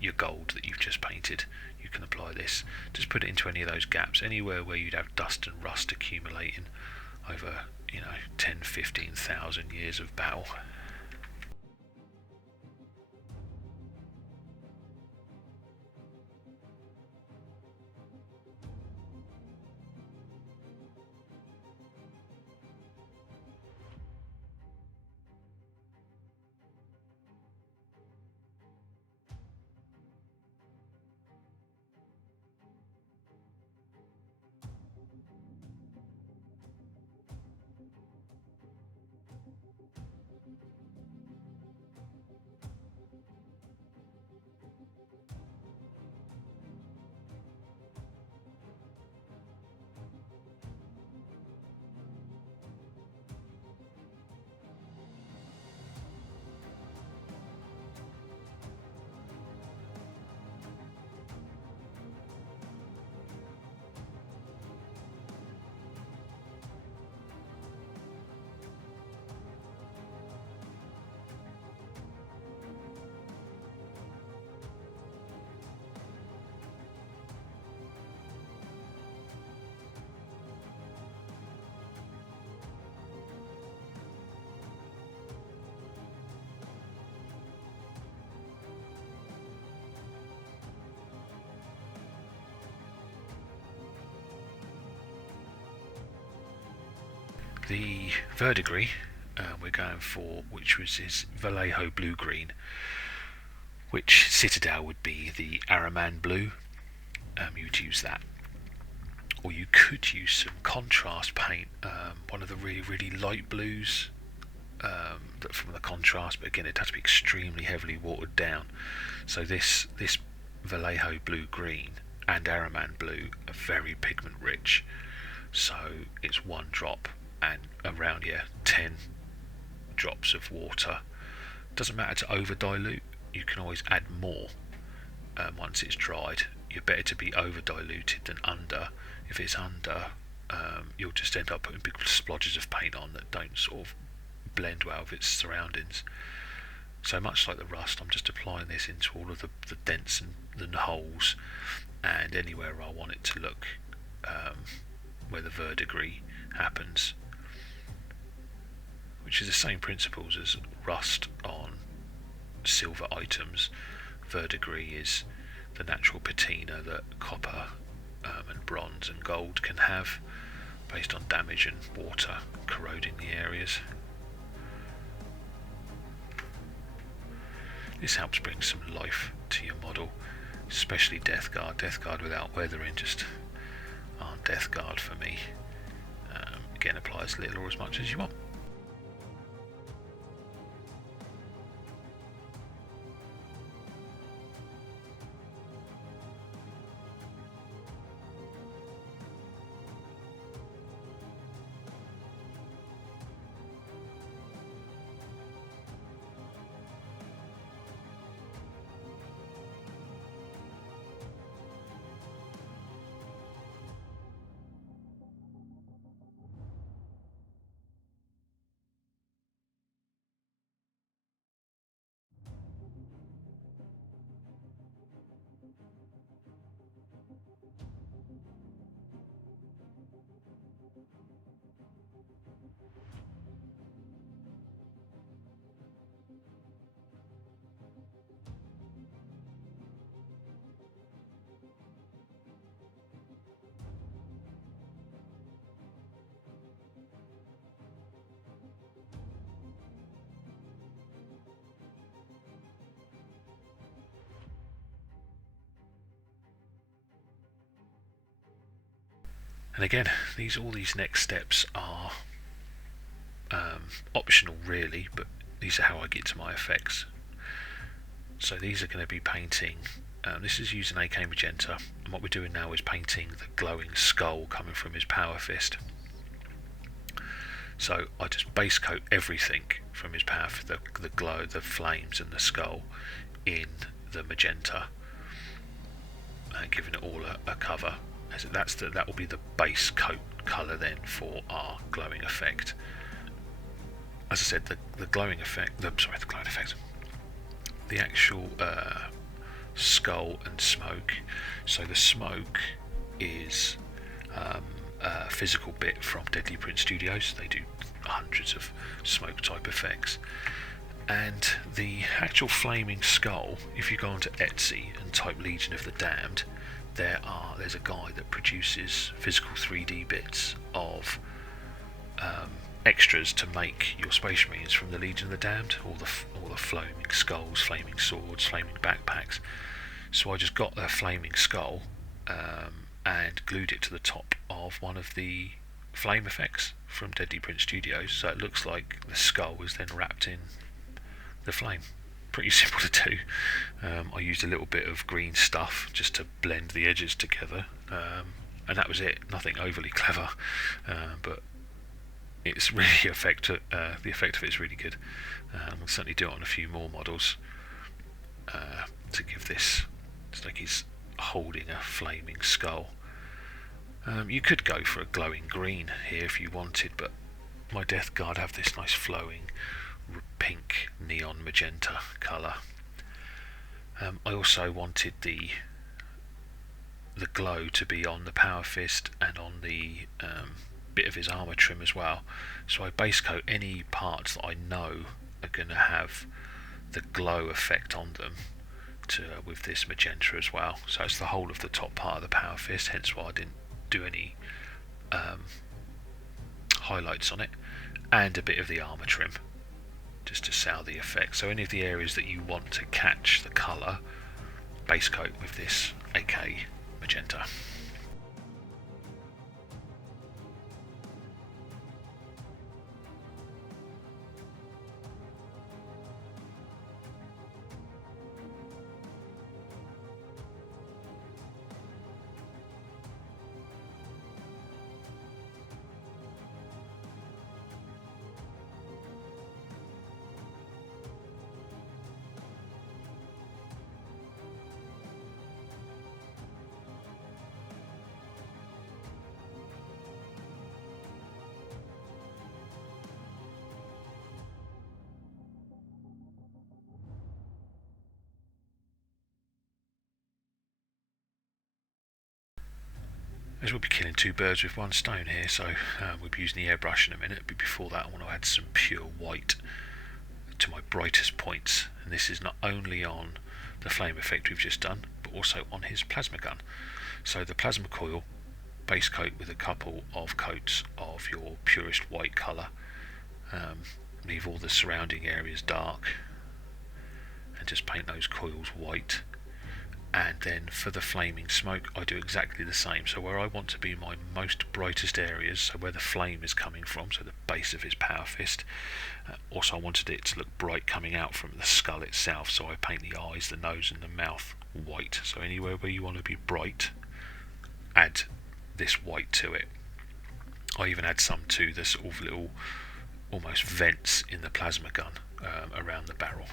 your gold that you've just painted. You can apply this, just put it into any of those gaps, anywhere where you'd have dust and rust accumulating over 10,000-15,000 years of battle. The verdigris we're going for, which was his Vallejo blue-green, which Citadel would be the Araman blue. You would use that, or you could use some contrast paint, one of the really light blues from the contrast, but again it has to be extremely heavily watered down. So this Vallejo blue-green and Araman blue are very pigment rich, so it's one drop and around 10 drops of water. Doesn't matter to over dilute, you can always add more once it's dried. You're better to be over diluted than under. If it's under, you'll just end up putting big splodges of paint on that don't sort of blend well with its surroundings. So much like the rust, I'm just applying this into all of the dents and the holes, and anywhere I want it to look where the verdigris happens, which is the same principles as rust on silver items. Verdigris is the natural patina that copper and bronze and gold can have based on damage and water corroding the areas. This helps bring some life to your model, especially Death Guard. Death Guard without weathering just aren't Death Guard for me. Again, apply as little or as much as you want. And again, all these next steps are optional really, but these are how I get to my effects. So these are going to be painting, this is using AK Magenta, and what we're doing now is painting the glowing skull coming from his power fist. So I just base coat everything from his power fist, the glow, the flames and the skull in the magenta, giving it all a cover. That will be the base coat colour then for our glowing effect. As I said, the glowing effect, the actual skull and smoke. So the smoke is a physical bit from DeadlyPrint Studios. They do hundreds of smoke type effects. And the actual flaming skull, if you go onto Etsy and type Legion of the Damned, there's a guy that produces physical 3D bits of extras to make your Space Marines from the Legion of the Damned, all the flaming skulls, flaming swords, flaming backpacks. So I just got a flaming skull and glued it to the top of one of the flame effects from DeadlyPrint Studios, so it looks like the skull is then wrapped in the flame. Pretty simple to do. I used a little bit of green stuff just to blend the edges together, and that was it. Nothing overly clever, but it's really the effect of it is really good. We'll certainly do it on a few more models to give this. It's like he's holding a flaming skull. You could go for a glowing green here if you wanted, but my Death Guard have this nice flowing pink neon magenta colour. I also wanted the glow to be on the Power Fist and on the bit of his armour trim as well. So I base coat any parts that I know are going to have the glow effect on them with this magenta as well. So it's the whole of the top part of the Power Fist, hence why I didn't do any highlights on it, and a bit of the armour trim just to sell the effect. So any of the areas that you want to catch the colour, base coat with this AK magenta. As we'll be killing two birds with one stone here, so we'll be using the airbrush in a minute, but before that I want to add some pure white to my brightest points, and this is not only on the flame effect we've just done, but also on his plasma gun. So the plasma coil, base coat with a couple of coats of your purest white colour, leave all the surrounding areas dark, and just paint those coils white. And then for the flaming smoke I do exactly the same. So where I want to be my most brightest areas, so where the flame is coming from, so the base of his Power Fist, also I wanted it to look bright coming out from the skull itself, so I paint the eyes, the nose and the mouth white. So anywhere where you want to be bright, add this white to it. I even add some to the sort of little almost vents in the plasma gun around the barrel.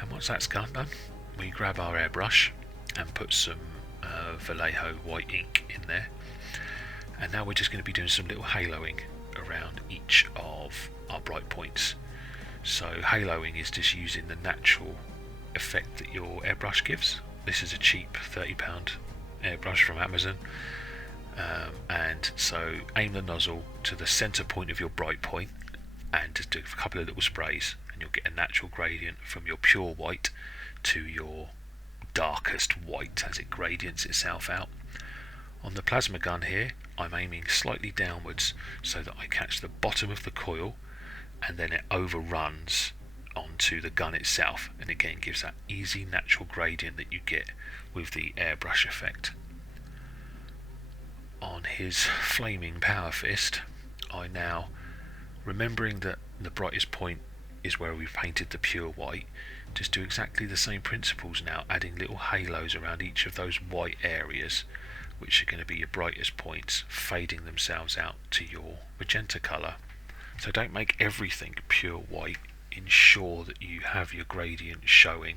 And once that's done, we grab our airbrush and put some Vallejo white ink in there, and now we're just going to be doing some little haloing around each of our bright points. So haloing is just using the natural effect that your airbrush gives. This is a cheap £30 airbrush from Amazon, and so aim the nozzle to the center point of your bright point and just do a couple of little sprays, and you'll get a natural gradient from your pure white to your darkest white as it gradients itself out. On the plasma gun here, I'm aiming slightly downwards so that I catch the bottom of the coil, and then it overruns onto the gun itself, and again gives that easy natural gradient that you get with the airbrush effect. On his flaming power fist, I now, remembering that the brightest point is where we've painted the pure white, just do exactly the same principles now, adding little halos around each of those white areas, which are going to be your brightest points, fading themselves out to your magenta colour. So don't make everything pure white, ensure that you have your gradient showing,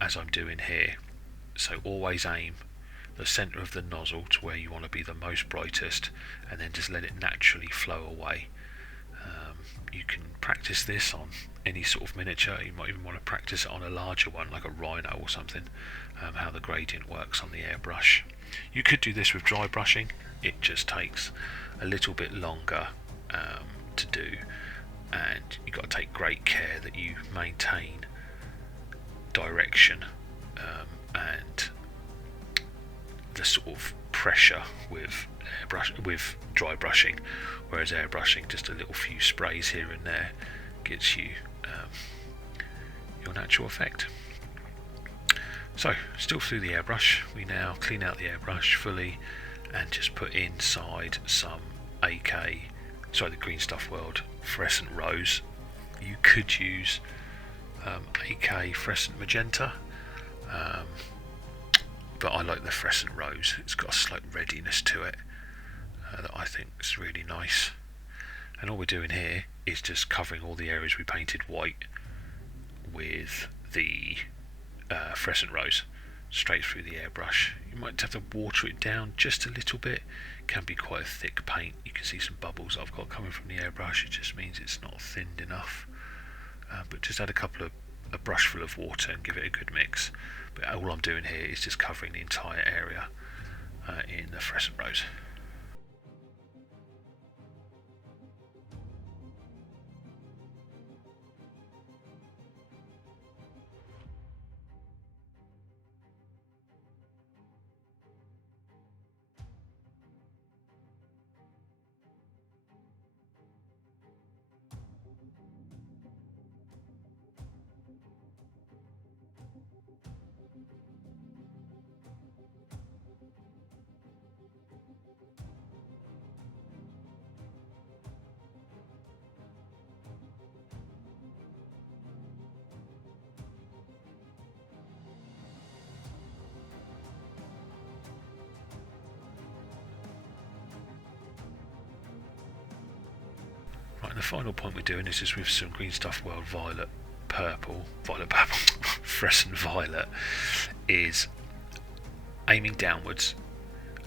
as I'm doing here. So always aim the centre of the nozzle to where you want to be the most brightest, and then just let it naturally flow away. You can practice this on any sort of miniature. You might even want to practice it on a larger one like a rhino or something, how the gradient works on the airbrush. You could do this with dry brushing, it just takes a little bit longer to do, and you've got to take great care that you maintain direction and the sort of pressure with dry brushing, whereas airbrushing, just a little few sprays here and there gets you your natural effect. So still through the airbrush, we now clean out the airbrush fully and just put inside some the Green Stuff World Fluorescent Rose. You could use AK Fluorescent Magenta, but I like the Fluorescent Rose. It's got a slight readiness to it that I think is really nice. And all we're doing here is just covering all the areas we painted white with the Fluorescent Rose straight through the airbrush. You might have to water it down just a little bit. It can be quite a thick paint. You can see some bubbles I've got coming from the airbrush. It just means it's not thinned enough. But just add a brush full of water and give it a good mix. But all I'm doing here is just covering the entire area in the Fluorescent Rose. Right, and the final point we're doing is just with some Green Stuff World Violet Purple, Fluorescent Violet, is aiming downwards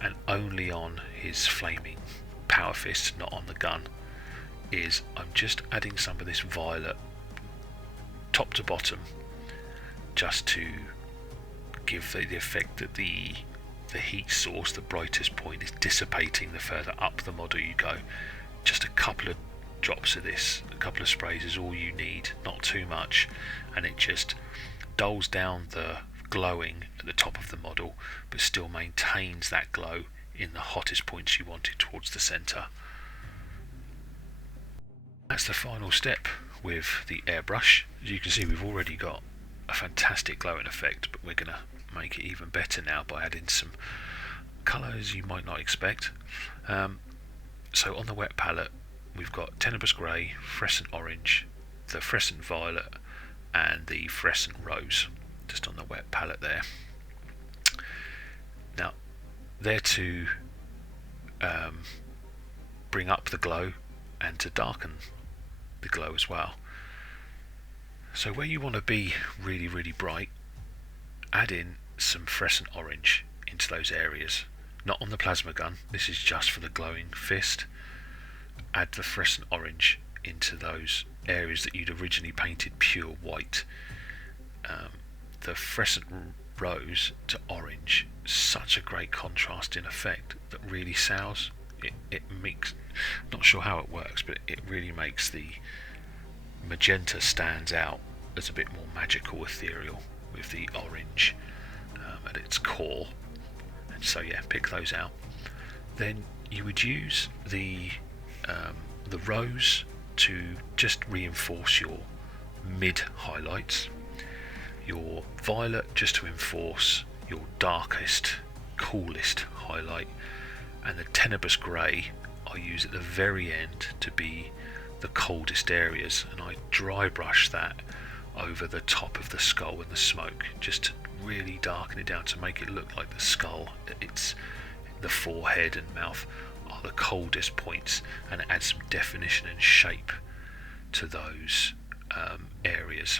and only on his flaming power fist, not on the gun. I'm just adding some of this violet top to bottom, just to give the effect that the heat source, the brightest point, is dissipating the further up the model you go. Just a couple of drops of this, a couple of sprays is all you need, not too much, and it just dulls down the glowing at the top of the model, but still maintains that glow in the hottest points you want it towards the centre. That's the final step with the airbrush. As you can see, we've already got a fantastic glowing effect, but we're going to make it even better now by adding some colours you might not expect. So on the wet palette, we've got Tenebrous Grey, Fluorescent Orange, the Fluorescent Violet, and the Fluorescent Rose, just on the wet palette there. Now, they're to bring up the glow and to darken the glow as well. So where you want to be really, really bright, add in some fluorescent orange into those areas. Not on the plasma gun, this is just for the glowing fist. Add the fluorescent orange into those areas that you'd originally painted pure white. The fluorescent rose to orange, such a great contrasting effect that really sells. It makes, not sure how it works, but it really makes the magenta stands out as a bit more magical, ethereal with the orange at its core. And so yeah, pick those out. Then you would use the rose to just reinforce your mid highlights, your violet just to enforce your darkest, coolest highlight, and the Tenebrous Grey I use at the very end to be the coldest areas, and I dry brush that over the top of the skull and the smoke, just to really darken it down to make it look like the skull. It's the forehead and mouth are the coldest points, and it adds some definition and shape to those areas.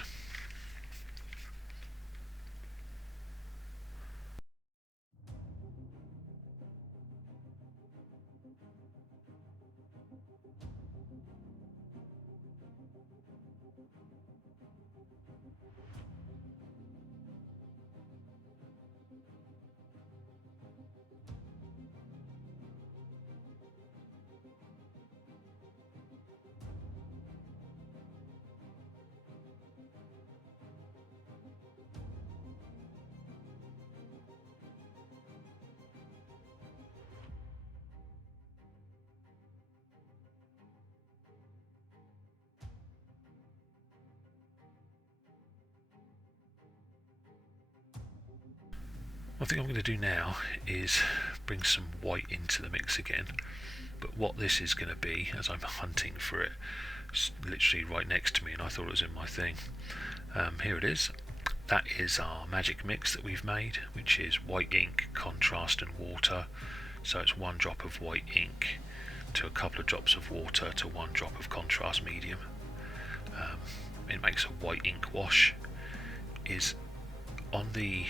One thing I'm going to do now is bring some white into the mix again, but what this is going to be, as I'm hunting for it, it's literally right next to me and I thought it was in my thing. Here it is. That is our magic mix that we've made, which is white ink, contrast and water. So it's 1 drop of white ink to a couple of drops of water to 1 drop of contrast medium. It makes a white ink wash. Is on the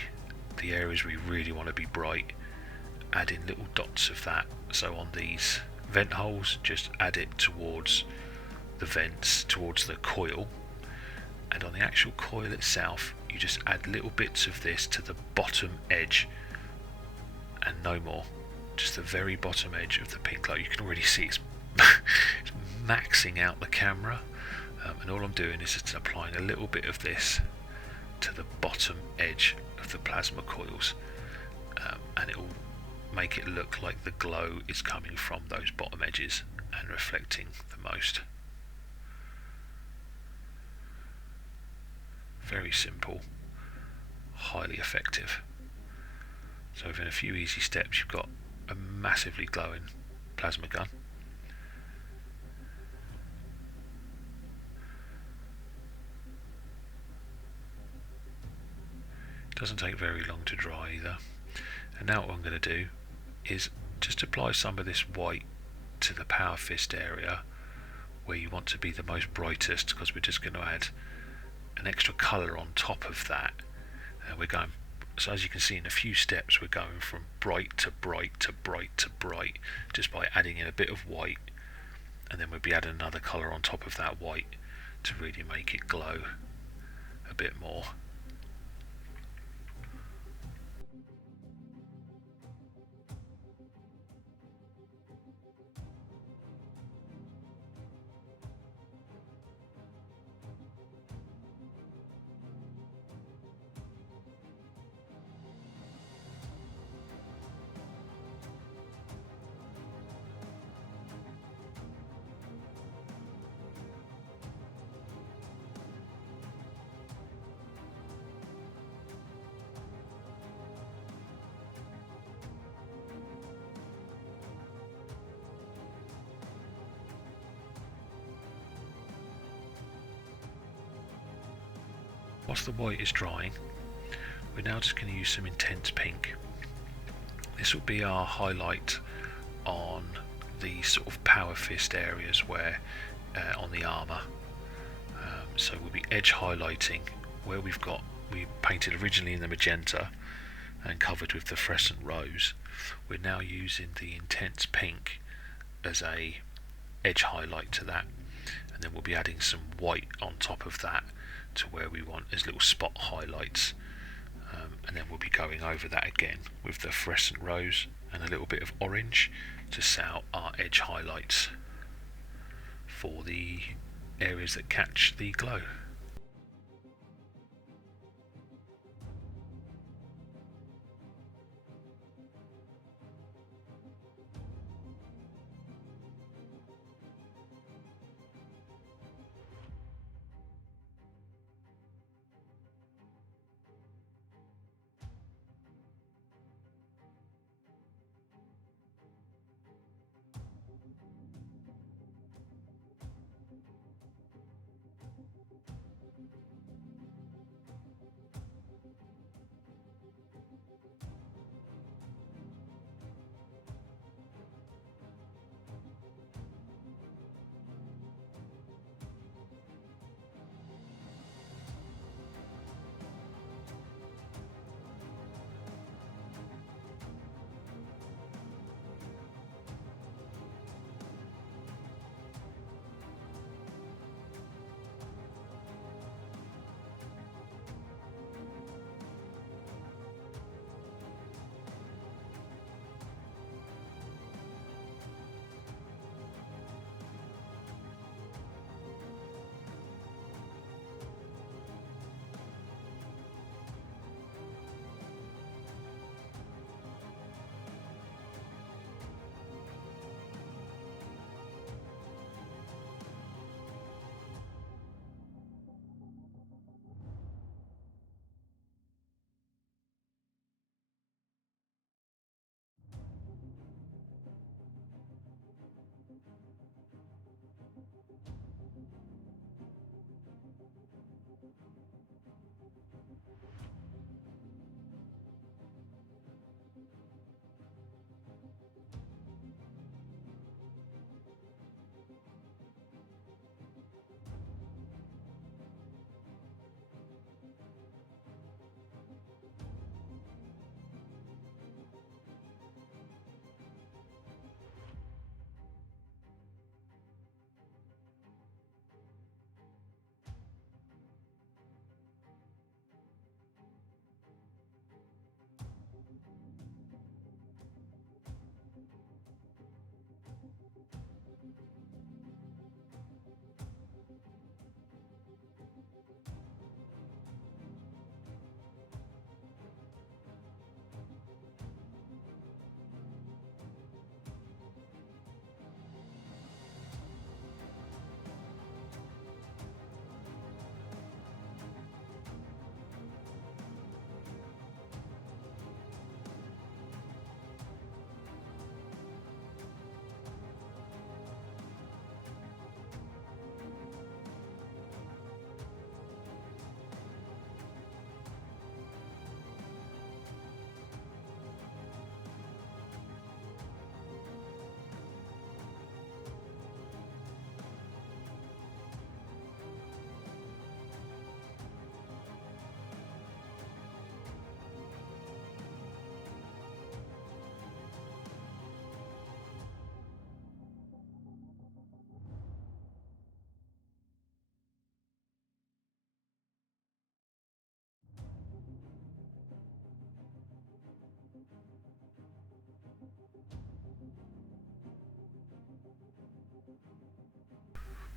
areas we really want to be bright, add in little dots of that. So on these vent holes, just add it towards the vents, towards the coil, and on the actual coil itself you just add little bits of this to the bottom edge and no more, just the very bottom edge of the pink light. You can already see it's maxing out the camera, and all I'm doing is just applying a little bit of this to the bottom edge of the plasma coils, and it will make it look like the glow is coming from those bottom edges and reflecting the most. Very simple, highly effective. So within a few easy steps you've got a massively glowing plasma gun. Doesn't take very long to dry either. And now what I'm going to do is just apply some of this white to the power fist area where you want to be the most brightest, because we're just going to add an extra colour on top of that. And we're going, so as you can see in a few steps, we're going from bright to bright to bright to bright just by adding in a bit of white, and then we'll be adding another colour on top of that white to really make it glow a bit more. Whilst the white is drying, we're now just going to use some intense pink. This will be our highlight on the sort of power fist areas where on the armour. So we'll be edge highlighting where we painted originally in the magenta and covered with the fluorescent rose. We're now using the intense pink as a edge highlight to that, and then we'll be adding some white on top of that to where we want as little spot highlights, and then we'll be going over that again with the fluorescent rose and a little bit of orange to set out our edge highlights for the areas that catch the glow.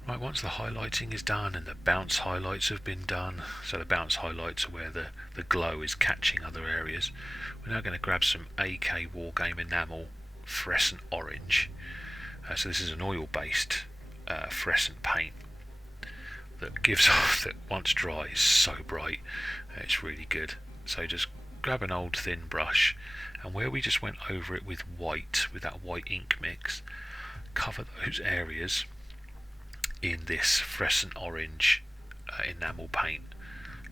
Right, once the highlighting is done and the bounce highlights have been done, so the bounce highlights are where the glow is catching other areas, we're now going to grab some AK Wargame Enamel Fluorescent Orange. So this is an oil-based fluorescent paint that gives off, that once dry is so bright, it's really good. So just grab an old thin brush, and where we just went over it with white, with that white ink mix, cover those areas in this fluorescent orange enamel paint.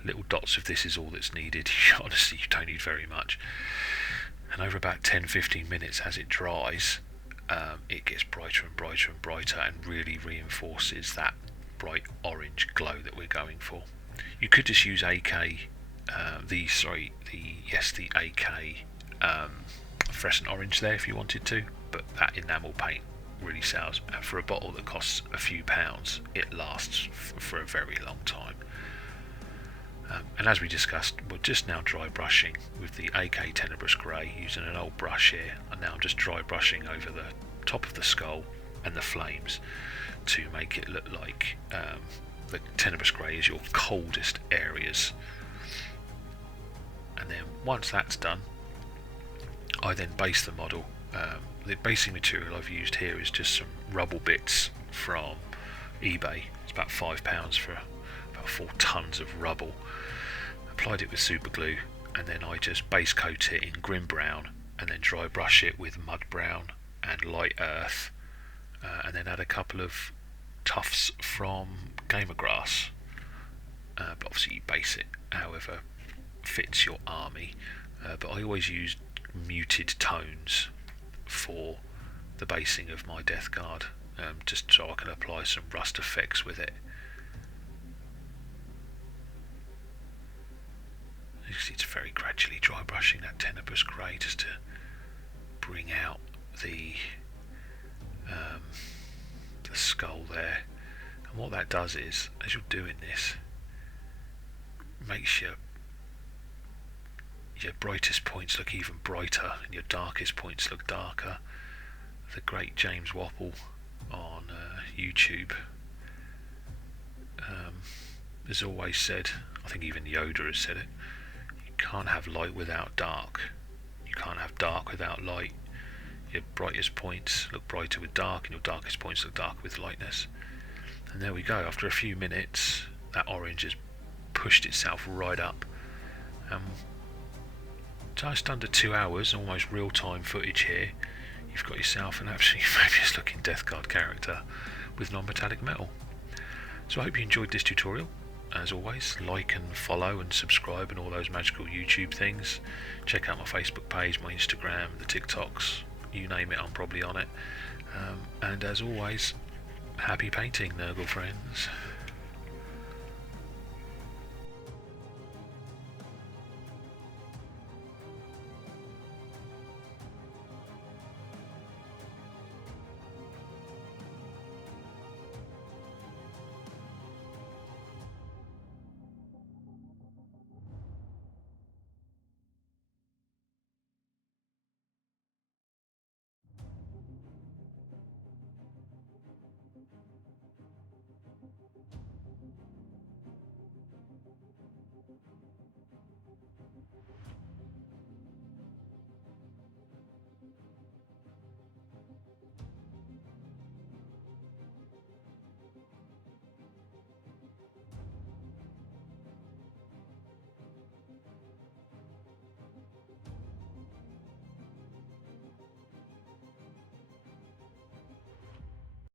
Little dots of this is all that's needed. Honestly, you don't need very much. And over about 10-15 minutes as it dries, it gets brighter and brighter and brighter and really reinforces that bright orange glow that we're going for. You could just use AK, the AK fluorescent orange there if you wanted to, but that enamel paint really sells, and for a bottle that costs a few pounds, it lasts for a very long time. And as we discussed, we're just now dry brushing with the AK Tenebrous Grey using an old brush here, and now I'm just dry brushing over the top of the skull and the flames to make it look like the Tenebrous Grey is your coldest areas. And then once that's done, I then base the model. The basing material I've used here is just some rubble bits from eBay. It's about £5 for about 4 tons of rubble. Applied it with super glue, and then I just base coat it in grim brown and then dry brush it with mud brown and light earth, and then add a couple of tufts from gamer grass. But obviously you base it however fits your army, but I always use muted tones for the basing of my Death Guard, just so I can apply some rust effects with it. You can see it's very gradually dry brushing that Tenebrous Grey just to bring out the skull there. And what that does is, as you're doing this, makes your brightest points look even brighter and your darkest points look darker. The great James Wapple on YouTube has always said, I think even Yoda has said it, you can't have light without dark, you can't have dark without light. Your brightest points look brighter with dark, and your darkest points look darker with lightness. And there we go. After a few minutes, that orange has pushed itself right up. Just under 2 hours, almost real-time footage here, you've got yourself an absolutely fabulous looking Death Guard character with non-metallic metal. So I hope you enjoyed this tutorial. As always, like and follow and subscribe and all those magical YouTube things. Check out my Facebook page, my Instagram, the TikToks, you name it, I'm probably on it. And as always, happy painting, Nurgle friends.